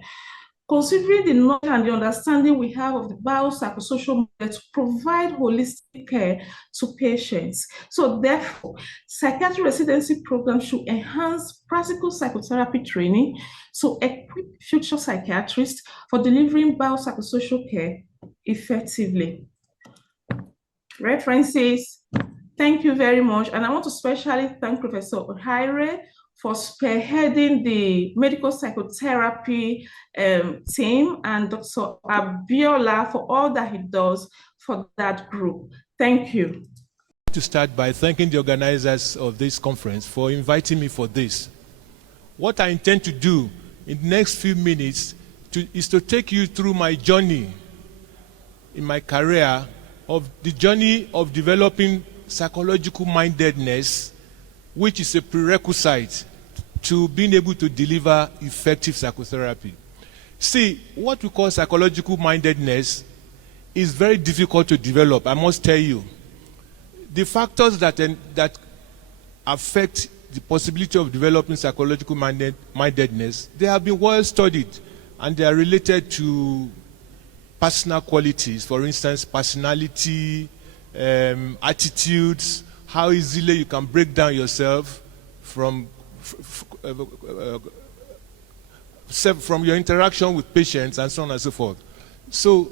considering the knowledge and the understanding we have of the biopsychosocial model, to provide holistic care to patients. So therefore, psychiatric residency programs should enhance practical psychotherapy training to equip future psychiatrists for delivering biopsychosocial care effectively. References. Thank you very much. And I want to especially thank Professor Ohaeri for spearheading the medical psychotherapy team, and Dr. Abiola for all that he does for that group. Thank you. to start by thanking the organizers of this conference for inviting me for this. What I intend to do in the next few minutes is to take you through my journey in my career, of the journey of developing psychological mindedness, which is a prerequisite to being able to deliver effective psychotherapy. See, what we call psychological mindedness is very difficult to develop, I must tell you. The factors that affect the possibility of developing psychological mindedness, they have been well studied, and they are related to personal qualities. For instance, personality, attitudes, how easily you can break down yourself from your interaction with patients, and so on and so forth. So,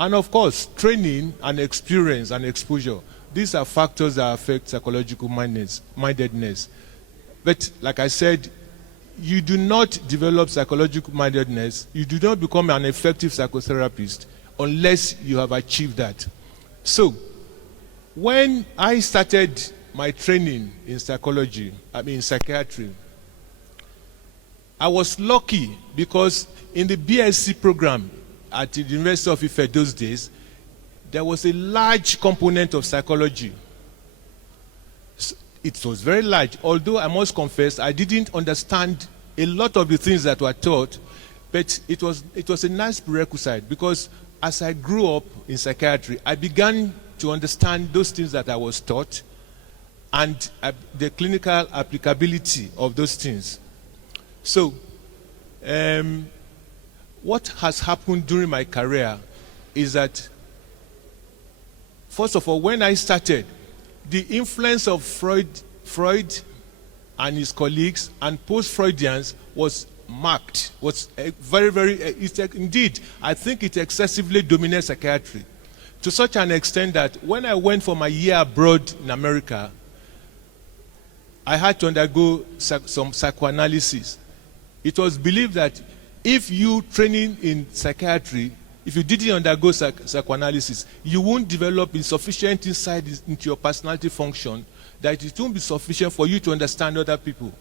and of course, training and experience and exposure. These are factors that affect psychological mindedness. But like I said, you do not develop psychological mindedness, you do not become an effective psychotherapist unless you have achieved that. So, when I started my training in psychiatry, I was lucky because in the BSc program at the University of Ife those days, there was a large component of psychology. It was very large, although I must confess I didn't understand a lot of the things that were taught, but it was a nice prerequisite, because as I grew up in psychiatry, I began to understand those things that I was taught and the clinical applicability of those things. So, what has happened during my career is that, first of all, when I started, the influence of Freud and his colleagues and post-Freudians was marked, was very, very, indeed, I think it excessively dominates psychiatry, to such an extent that when I went for my year abroad in America, I had to undergo some psychoanalysis. It was believed that if you training in psychiatry, if you didn't undergo psychoanalysis, you won't develop insufficient insight into your personality function, that it won't be sufficient for you to understand other people.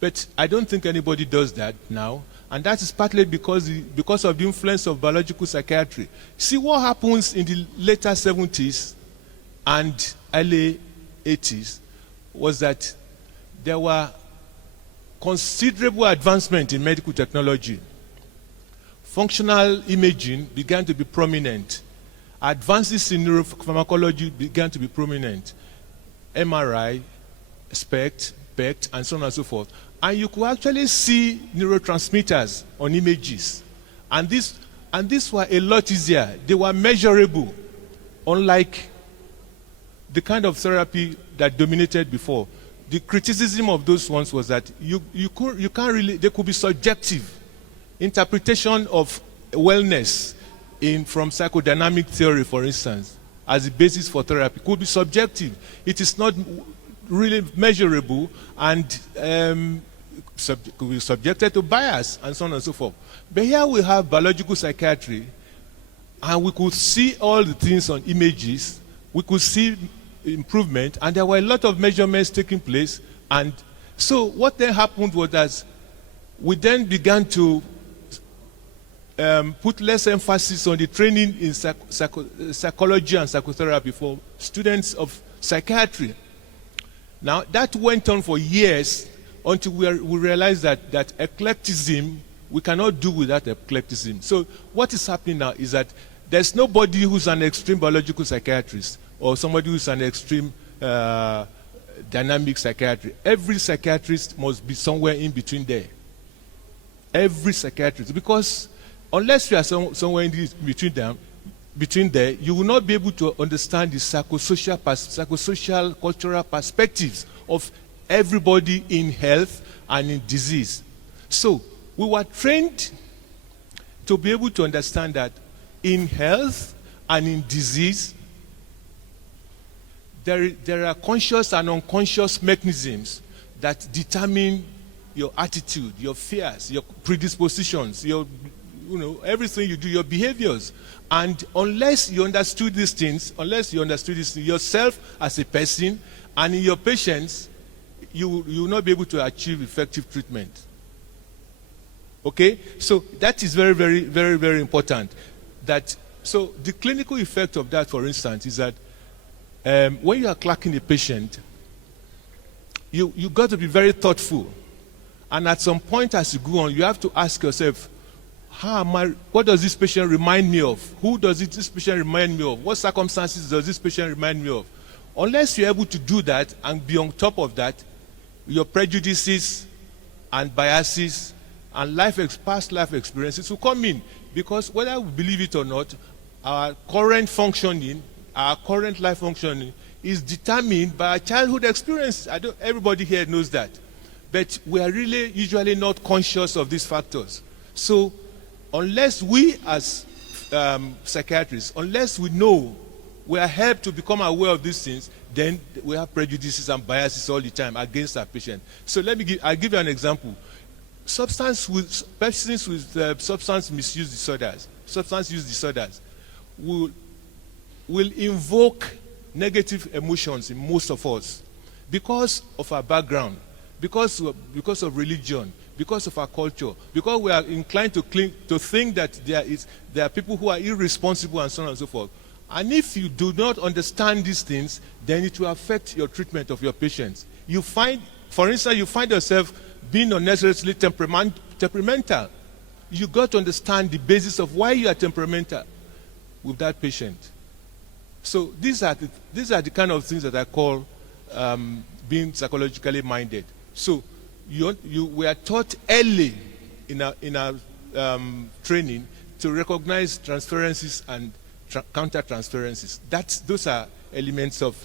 But I don't think anybody does that now, and that is partly because of the influence of biological psychiatry. See, what happens in the later 70s and early 80s was that there were considerable advancement in medical technology. Functional imaging began to be prominent. Advances in neuropharmacology began to be prominent. MRI, SPECT, PECT, and so on and so forth. And you could actually see neurotransmitters on images. And these were a lot easier. They were measurable, unlike the kind of therapy that dominated before. The criticism of those ones was that you can't really, they could be subjective. Interpretation of wellness from psychodynamic theory, for instance, as the basis for therapy could be subjective. It is not really measurable and could be subjected to bias and so on and so forth. But here we have biological psychiatry, and we could see all the things on images. We could see improvement, and there were a lot of measurements taking place. And so what then happened was that we then began to put less emphasis on the training in psychology and psychotherapy for students of psychiatry. Now, that went on for years until we realized that eclecticism, we cannot do without eclecticism. So what is happening now is that there's nobody who's an extreme biological psychiatrist or somebody who's an extreme dynamic psychiatrist. Every psychiatrist must be somewhere in between there. Every psychiatrist, because unless you are somewhere in between there, you will not be able to understand the psychosocial, cultural perspectives of everybody in health and in disease. So we were trained to be able to understand that in health and in disease, there are conscious and unconscious mechanisms that determine your attitude, your fears, your predispositions, your everything you do, your behaviors. And unless you understood these things, yourself as a person and in your patients, you will not be able to achieve effective treatment. Okay? So that is very, very, very, very important. So the clinical effect of that, for instance, is that when you are clerking a patient, you got to be very thoughtful. And at some point as you go on, you have to ask yourself, what does this patient remind me of? Who does this patient remind me of? What circumstances does this patient remind me of? Unless you're able to do that and be on top of that, your prejudices and biases and past life experiences will come in. Because whether we believe it or not, our current life functioning is determined by our childhood experience. Everybody here knows that. But we are really usually not conscious of these factors. So unless we as psychiatrists, unless we know, we are helped to become aware of these things, then we have prejudices and biases all the time against our patient. So I'll give you an example. Persons with substance use disorders will invoke negative emotions in most of us because of our background, because of religion, because of our culture, because we are inclined to think that there are people who are irresponsible and so on and so forth. And if you do not understand these things, then it will affect your treatment of your patients. For instance, you find yourself being unnecessarily temperamental. You got to understand the basis of why you are temperamental with that patient. So these are the kind of things that I call being psychologically minded. So we are taught early in our training to recognize transferences and counter-transferences. Those are elements of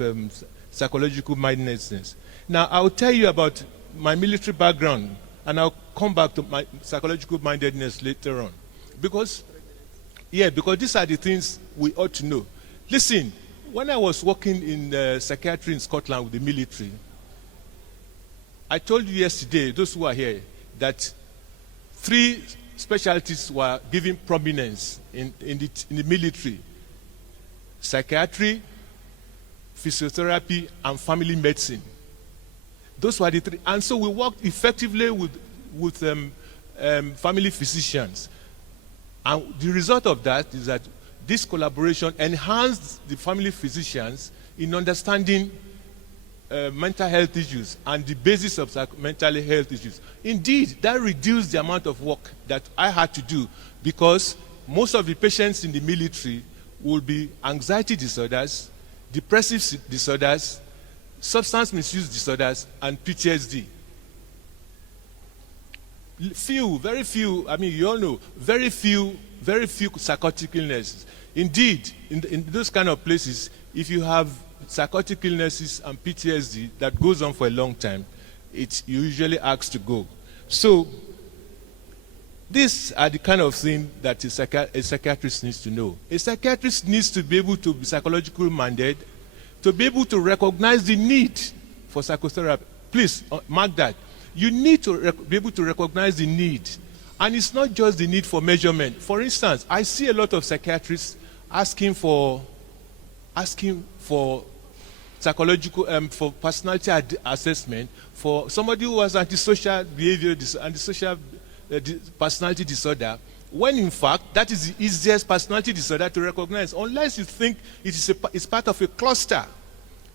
psychological mindedness. Now, I'll tell you about my military background, and I'll come back to my psychological mindedness later on. Because these are the things we ought to know. Listen, when I was working in psychiatry in Scotland with the military, I told you yesterday, those who are here, that 3 specialties were given prominence in the military: psychiatry, physiotherapy, and family medicine. Those were the 3. And so we worked effectively with family physicians. And the result of that is that this collaboration enhanced the family physicians in understanding mental health issues and the basis of mental health issues. Indeed, that reduced the amount of work that I had to do, because most of the patients in the military will be anxiety disorders, depressive disorders, substance misuse disorders, and PTSD. Very few, you all know, very few psychotic illnesses. Indeed, in those kind of places, if you have psychotic illnesses and PTSD that goes on for a long time, you usually ask to go. So these are the kind of thing that a psychiatrist needs to know. A psychiatrist needs to be able to be psychologically minded, to be able to recognize the need for psychotherapy. Please mark that. You need to be able to recognize the need. And it's not just the need for measurement. For instance, I see a lot of psychiatrists asking for psychological, for personality assessment for somebody who has antisocial behavior, antisocial personality disorder, when in fact that is the easiest personality disorder to recognize, unless you think it's part of a cluster.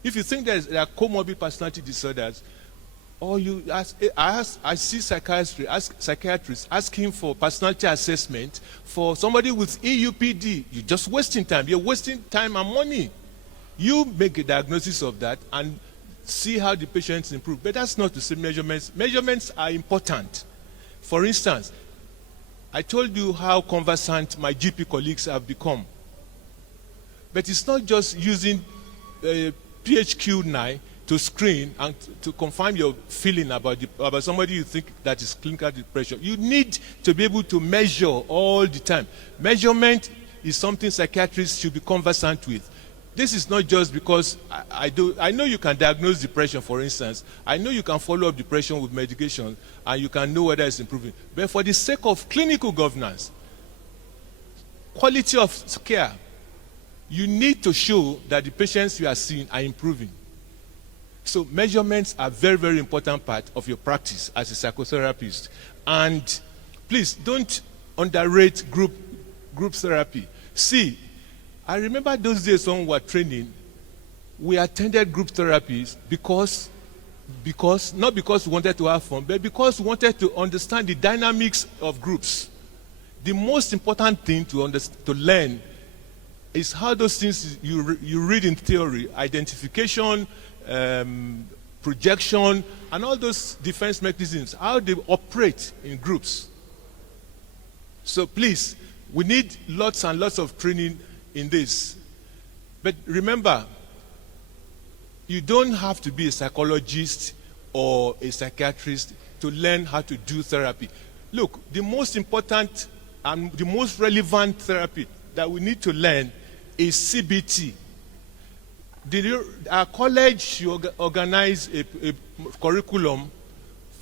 If you think there are comorbid personality disorders, or I see psychiatrists asking for personality assessment for somebody with EUPD. You're just wasting time. You're wasting time and money. You make a diagnosis of that and see how the patients improve. But that's not to say measurements. Measurements are important. For instance, I told you how conversant my GP colleagues have become. But it's not just using PHQ-9 to screen and to confirm your feeling about somebody you think that is clinical depression. You need to be able to measure all the time. Measurement is something psychiatrists should be conversant with. This is not just because I know you can diagnose depression, for instance. I know you can follow up depression with medication and you can know whether it's improving. But for the sake of clinical governance, quality of care. You need to show that the patients you are seeing are improving. So measurements are very, very important part of your practice as a psychotherapist. And please don't underrate group therapy. See, I remember those days when we were training, we attended group therapies not because we wanted to have fun, but because we wanted to understand the dynamics of groups. The most important thing to learn is how those things you read in theory, identification, projection, and all those defense mechanisms, how they operate in groups. So please, we need lots and lots of training in this. But remember, you don't have to be a psychologist or a psychiatrist to learn how to do therapy. Look, the most important and the most relevant therapy that we need to learn is CBT. Our college should organize a curriculum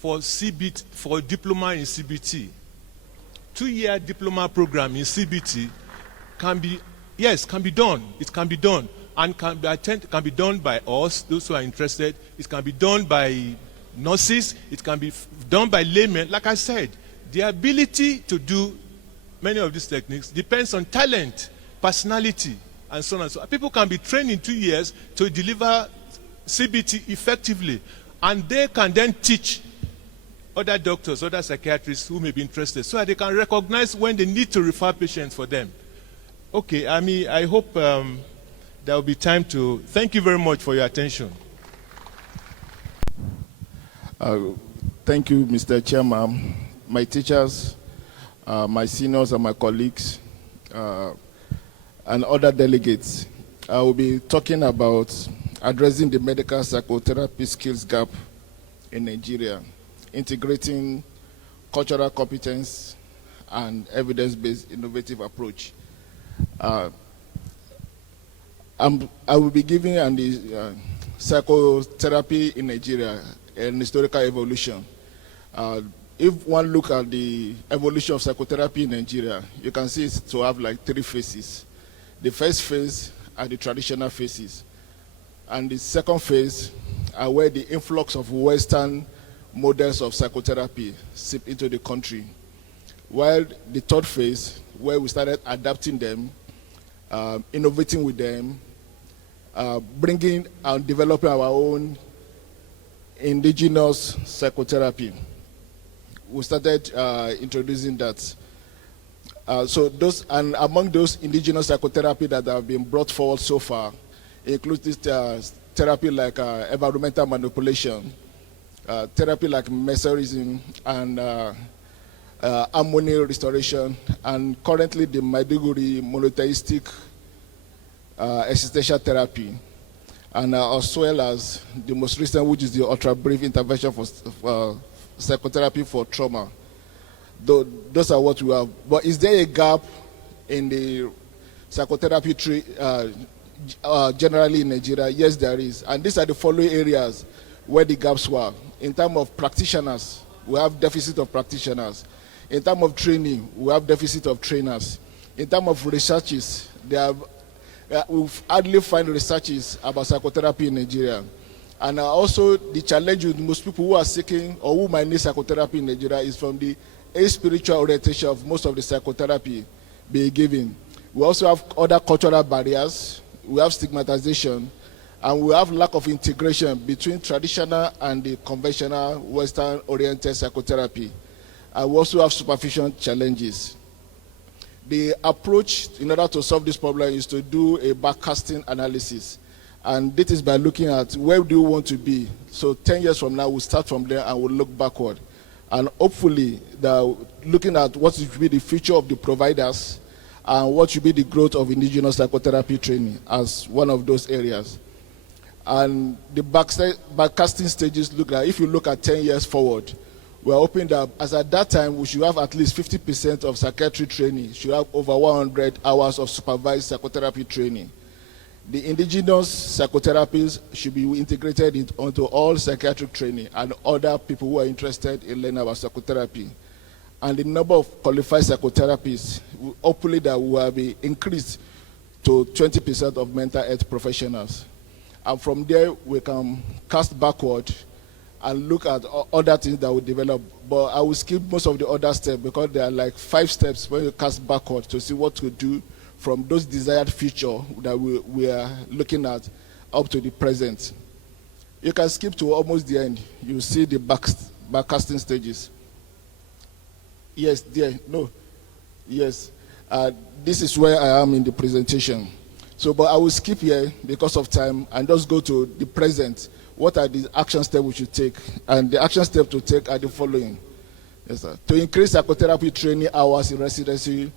for CBT, for diploma in CBT. 2-year diploma program in CBT can be done. It can be done. And can be done by us, those who are interested. It can be done by nurses. It can be done by laymen. Like I said, the ability to do many of these techniques depends on talent, personality, and so on and so on. People can be trained in 2 years to deliver CBT effectively, and they can then teach other doctors, other psychiatrists who may be interested, so that they can recognize when they need to refer patients for them. Okay, I hope there will be time to thank you very much for your attention. Thank you, Mr. Chairman, my teachers, my seniors and my colleagues, and other delegates. I will be talking about addressing the medical psychotherapy skills gap in Nigeria, integrating cultural competence and evidence-based innovative approach. I will be giving psychotherapy in Nigeria an historical evolution. If one look at the evolution of psychotherapy in Nigeria, you can see it to have like 3 phases. The first phase are the traditional phases, and the second phase are where the influx of Western models of psychotherapy seep into the country, while the third phase, where we started adapting them, innovating with them, bringing and developing our own indigenous psychotherapy. We started introducing that. So those, and among those indigenous psychotherapy that have been brought forward so far, includes this therapy like environmental manipulation, therapy like mesmerism and harmony restoration, and currently the Maiduguri monotheistic existential therapy, and as well as the most recent, which is the ultra-brief intervention for psychotherapy for trauma. Those are what we have. But is there a gap in the psychotherapy generally in Nigeria? Yes, there is. And these are the following areas where the gaps were. In terms of practitioners, we have deficit of practitioners. In terms of training, we have deficit of trainers. In terms of researches, we've hardly find researches about psychotherapy in Nigeria. And also the challenge with most people who are seeking or who might need psychotherapy in Nigeria is from the spiritual orientation of most of the psychotherapy being given. We also have other cultural barriers, we have stigmatization, and we have lack of integration between traditional and the conventional Western-oriented psychotherapy. And we also have supervision challenges. The approach in order to solve this problem is to do a backcasting analysis. And this is by looking at where do you want to be. So 10 years from now, we'll start from there and we'll look backward. And hopefully, looking at what should be the future of the providers and what should be the growth of indigenous psychotherapy training as one of those areas. And the backcasting stages look like, if you look at 10 years forward, we're hoping that as at that time, we should have at least 50% of psychiatry training, should have over 100 hours of supervised psychotherapy training. The indigenous psychotherapies should be integrated onto all psychiatric training and other people who are interested in learning about psychotherapy. and the number of qualified psychotherapists, hopefully that will be increased to 20% of mental health professionals. And from there, we can cast backward and look at other things that will develop. But I will skip most of the other steps because there are like 5 steps when you cast backward to see what to do from those desired future that we are looking at up to the present. You can skip to almost the end. You see the backcasting stages. Yes, there. No. Yes. This is where I am in the presentation. So, but I will skip here because of time and just go to the present. What are the action steps we should take? And the action steps to take are the following. Yes, sir. To increase psychotherapy training hours in residency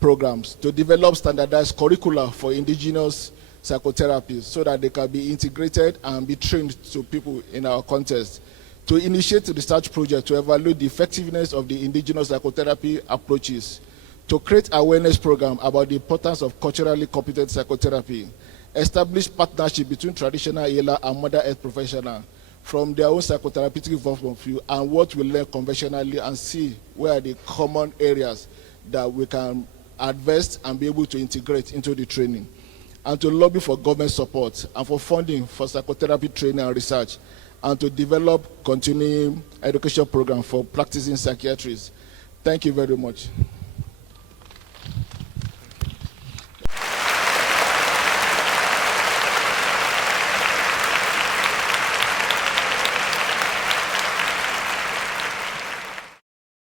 programs, to develop standardized curricula for indigenous psychotherapy so that they can be integrated and be trained to people in our context, to initiate research projects to evaluate the effectiveness of the indigenous psychotherapy approaches, to create awareness program about the importance of culturally competent psychotherapy, establish partnership between traditional healer and mother health professional from their own psychotherapeutic involvement view and what we learn conventionally, and see where are the common areas that we can advance and be able to integrate into the training, and to lobby for government support and for funding for psychotherapy training and research, and to develop continuing education program for practicing psychiatrists. Thank you very much.